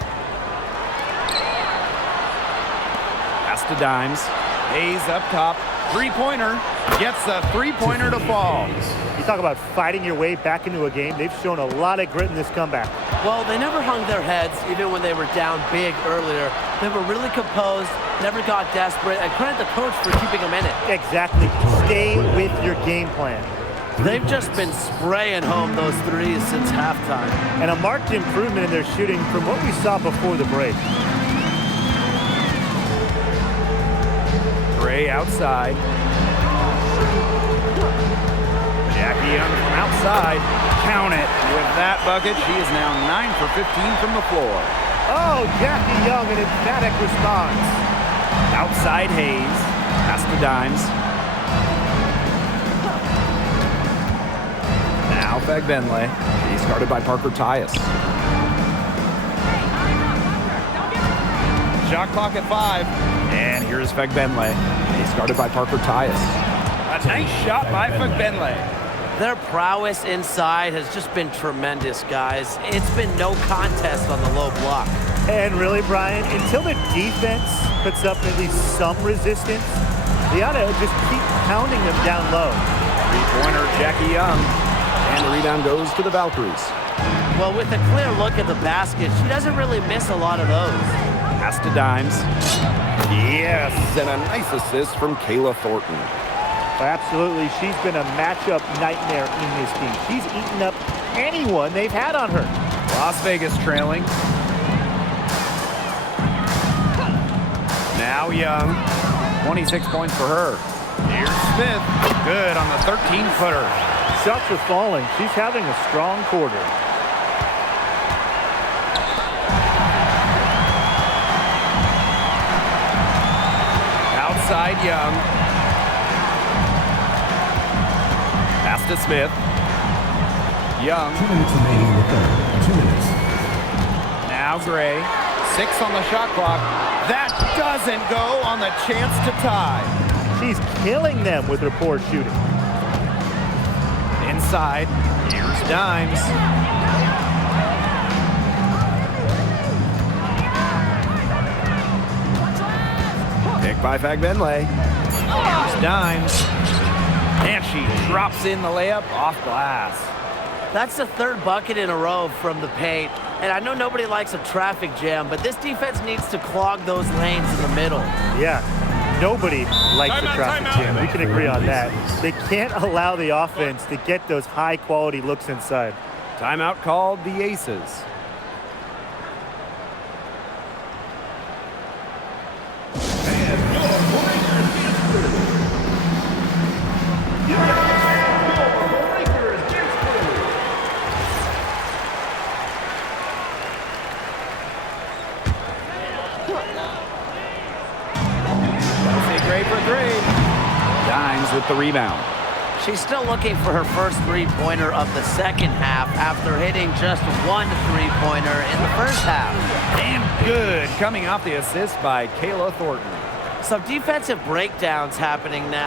Pass to Dimes. Hayes up top. Three-pointer. Gets the three-pointer to fall. You talk about fighting your way back into a game. They've shown a lot of grit in this comeback. Well, they never hung their heads, even when they were down big earlier. They were really composed, never got desperate, and credit the coach for keeping them in it. Exactly. Stay with your game plan. They've just been spraying home those threes since halftime. And a marked improvement in their shooting from what we saw before the break. Gray outside. Jackie Young from outside. Count it. With that bucket, she is now 9 for 15 from the floor. Oh, Jackie Young, an emphatic response. Outside Hayes. Pass to Dimes. Now Fagbenle. He's guarded by Parker Tyus. Shot clock at 5. And here's Fagbenle. He's guarded by Parker Tyus. A nice shot by Fagbenle. Their prowess inside has just been tremendous, guys. It's been no contest on the low block. And really, Brian, until the defense puts up at least some resistance, they ought to just keep pounding them down low. Three-pointer, Jackie Young. And the rebound goes to the Valkyries. Well, with a clear look at the basket, she doesn't really miss a lot of those. Pass to Dimes. Yes, and a nice assist from Kayla Thornton. Absolutely. She's been a matchup nightmare in this team. She's eaten up anyone they've had on her. Las Vegas trailing. Now Young. 26 points for her. Here's Smith. Good on the 13-footer. Shots are falling. She's having a strong quarter. Outside Young. Pass to Smith. Young. 2 minutes remaining in the third. 2 minutes. Now Gray. 6 on the shot clock. That doesn't go on the chance to tie. She's killing them with her poor shooting. Inside. Here's Dimes. Picked by Fagbenle. Here's Dimes. And she drops in the layup off glass. That's the third bucket in a row from the paint. And I know nobody likes a traffic jam, but this defense needs to clog those lanes in the middle. Yeah, nobody likes the traffic jam. We can agree on that. They can't allow the offense to get those high-quality looks inside. Timeout called the Aces. Grade for grade. Dimes with the rebound. She's still looking for her first three-pointer of the second half after hitting just one three-pointer in the first half. And good, coming off the assist by Kayla Thornton. Some defensive breakdowns happening now.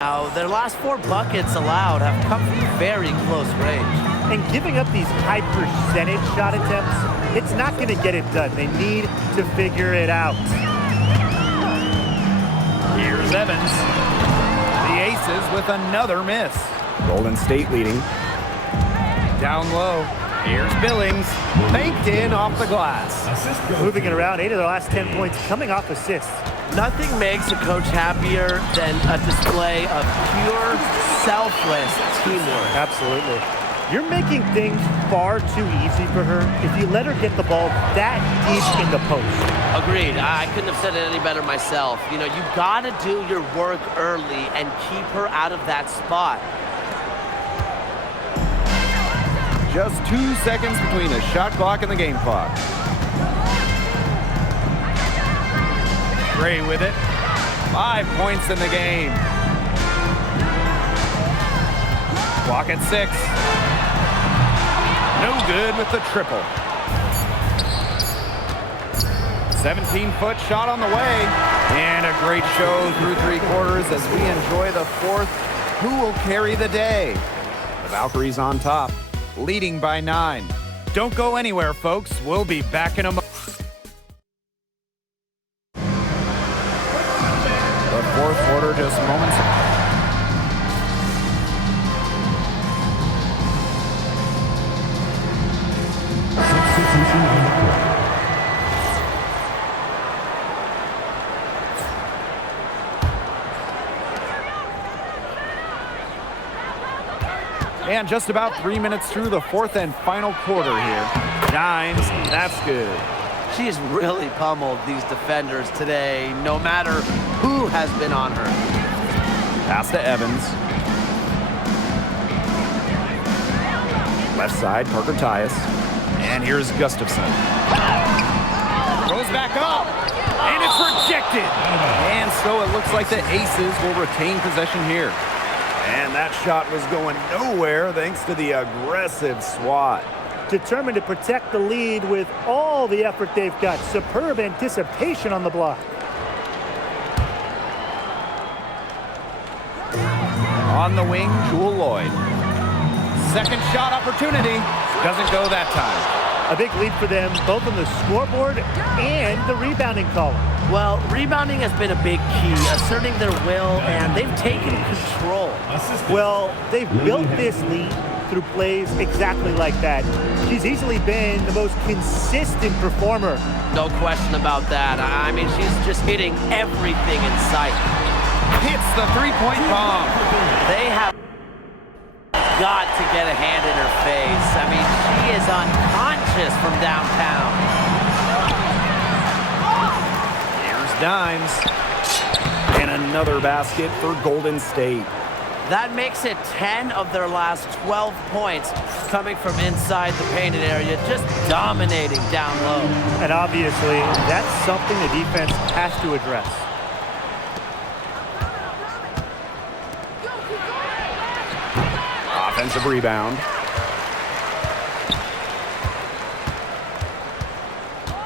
Now, their last 4 buckets allowed have come from very close range. And giving up these high percentage shot attempts, it's not going to get it done. They need to figure it out. Here's Evans. The Aces with another miss. Golden State leading. Down low. Here's Billings. Banked in off the glass. Moving it around, 8 of their last 10 points coming off assists. Nothing makes a coach happier than a display of pure, selfless teamwork. Absolutely. You're making things far too easy for her if you let her get the ball that deep in the post. Agreed. I couldn't have said it any better myself. You know, you got to do your work early and keep her out of that spot. Just 2 seconds between the shot clock and the game clock. Gray with it. 5 points in the game. Clock at 6. No good with the triple. 17-foot shot on the way. And a great show through 3 quarters as we enjoy the 4th. Who will carry the day? The Valkyries on top, leading by 9. Don't go anywhere, folks. We'll be back in a moment. The 4th quarter just moments. Substitution on the court. And just about 3 minutes through the 4th and final quarter here. Dimes, that's good. She has really pummeled these defenders today, no matter who has been on her. Pass to Evans. Left side, Parker Tyus. And here's Gustafson. Goes back up, and it's rejected. And so it looks like the Aces will retain possession here. And that shot was going nowhere thanks to the aggressive swat. Determined to protect the lead with all the effort they've got. Superb anticipation on the block. On the wing, Jewel Lloyd. Second shot opportunity. Doesn't go that time. A big lead for them, both on the scoreboard and the rebounding column. Well, rebounding has been a big key, asserting their will, and they've taken control. Well, they've built this lead through plays exactly like that. She's easily been the most consistent performer. No question about that. I mean, she's just hitting everything in sight. Hits the three-point bomb. They have got to get a hand in her face. I mean, she is unconscious from downtown. Here's Dimes. And another basket for Golden State. That makes it 10 of their last 12 points coming from inside the painted area, just dominating down low. And obviously, that's something the defense has to address. Offensive rebound.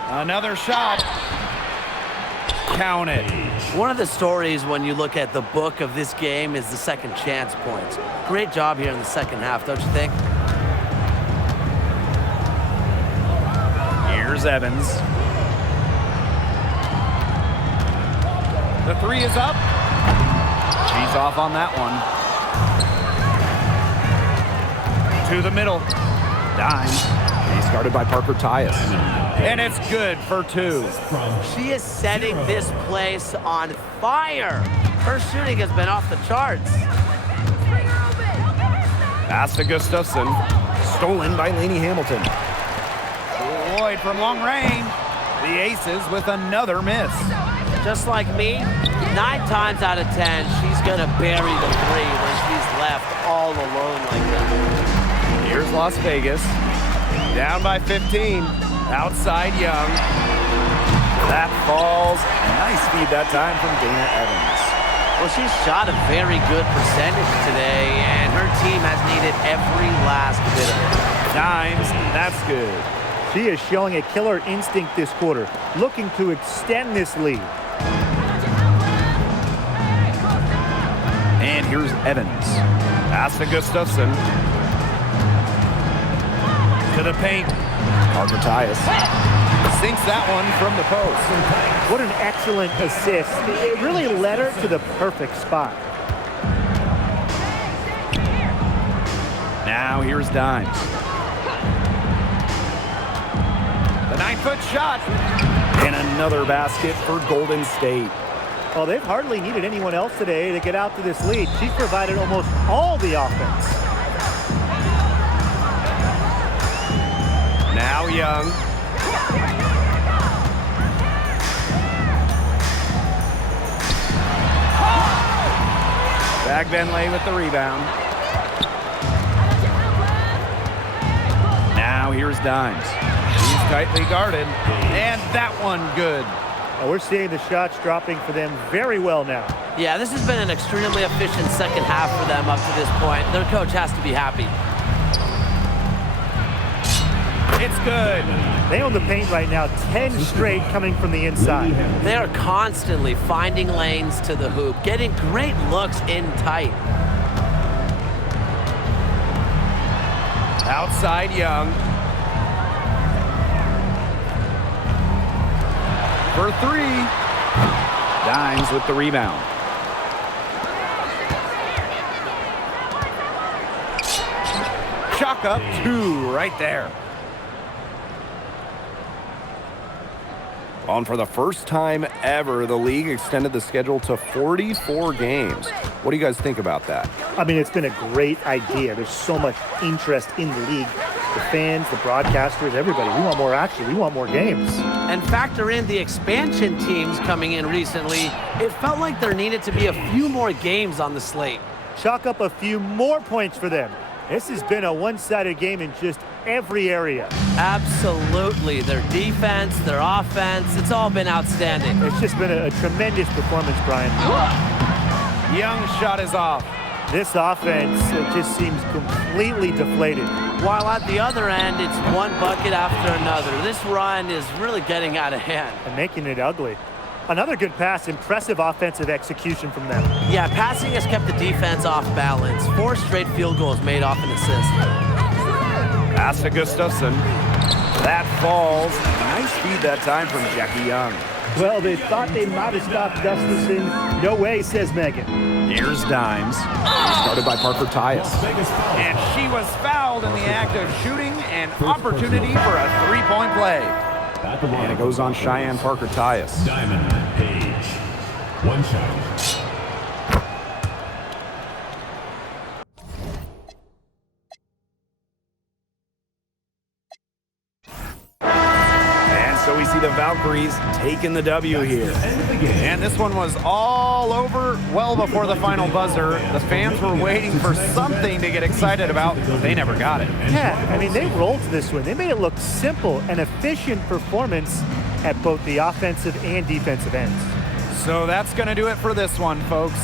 Another shot. Count it. One of the stories when you look at the book of this game is the second chance points. Great job here in the second half, don't you think? Here's Evans. The three is up. She's off on that one. To the middle. Dimes. He's guarded by Parker Tyus. And it's good for 2. She is setting this place on fire. Her shooting has been off the charts. Pass to Gustafson. Stolen by Lainey Hamilton. Lloyd from long range. The Aces with another miss. Just like me, 9 times out of 10, she's going to bury the 3 when she's left all alone like that. Here's Las Vegas. Down by 15. Outside Young. That falls. Nice feed that time from Dana Evans. Well, she's shot a very good percentage today, and her team has needed every last bit of it. Dimes, that's good. She is showing a killer instinct this quarter, looking to extend this lead. And here's Evans. Pass to Gustafson. To the paint. Parker Tyus sinks that one from the post. What an excellent assist. It really led her to the perfect spot. Now here's Dimes. The 9-foot shot. And another basket for Golden State. Well, they've hardly needed anyone else today to get out to this lead. She's provided almost all the offense. Now Young. Bag Benley with the rebound. Now here's Dimes. She's tightly guarded. And that one good. We're seeing the shots dropping for them very well now. Yeah, this has been an extremely efficient second half for them up to this point. Their coach has to be happy. It's good. They own the paint right now, 10 straight coming from the inside. They are constantly finding lanes to the hoop, getting great looks in tight. Outside Young. For three. Dimes with the rebound. Chalk up two right there. On for the first time ever, the league extended the schedule to 44 games. What do you guys think about that? I mean, it's been a great idea. There's so much interest in the league. The fans, the broadcasters, everybody. We want more action. We want more games. And factor in the expansion teams coming in recently, it felt like there needed to be a few more games on the slate. Chalk up a few more points for them. This has been a one-sided game in just every area. Absolutely. Their defense, their offense, it's all been outstanding. It's just been a tremendous performance, Brian. Young's shot is off. This offense just seems completely deflated. While at the other end, it's one bucket after another. This run is really getting out of hand. And making it ugly. Another good pass, impressive offensive execution from them. Yeah, passing has kept the defense off balance. 4 straight field goals made off an assist. Pass to Gustafson. That falls. Nice feed that time from Jackie Young. Well, they thought they might have stopped Gustafson. No way, says Megan. Here's Dimes. Started by Parker Tyus. And she was fouled in the act of shooting an opportunity for a three-point play. And it goes on Cheyenne Parker Tyus. Diamond Paige. One shot. And so we see the Valkyries taking the W here. And this one was all over well before the final buzzer. The fans were waiting for something to get excited about, but they never got it. Yeah, I mean, they rolled this one. They made it look simple and efficient performance at both the offensive and defensive ends. So that's going to do it for this one, folks.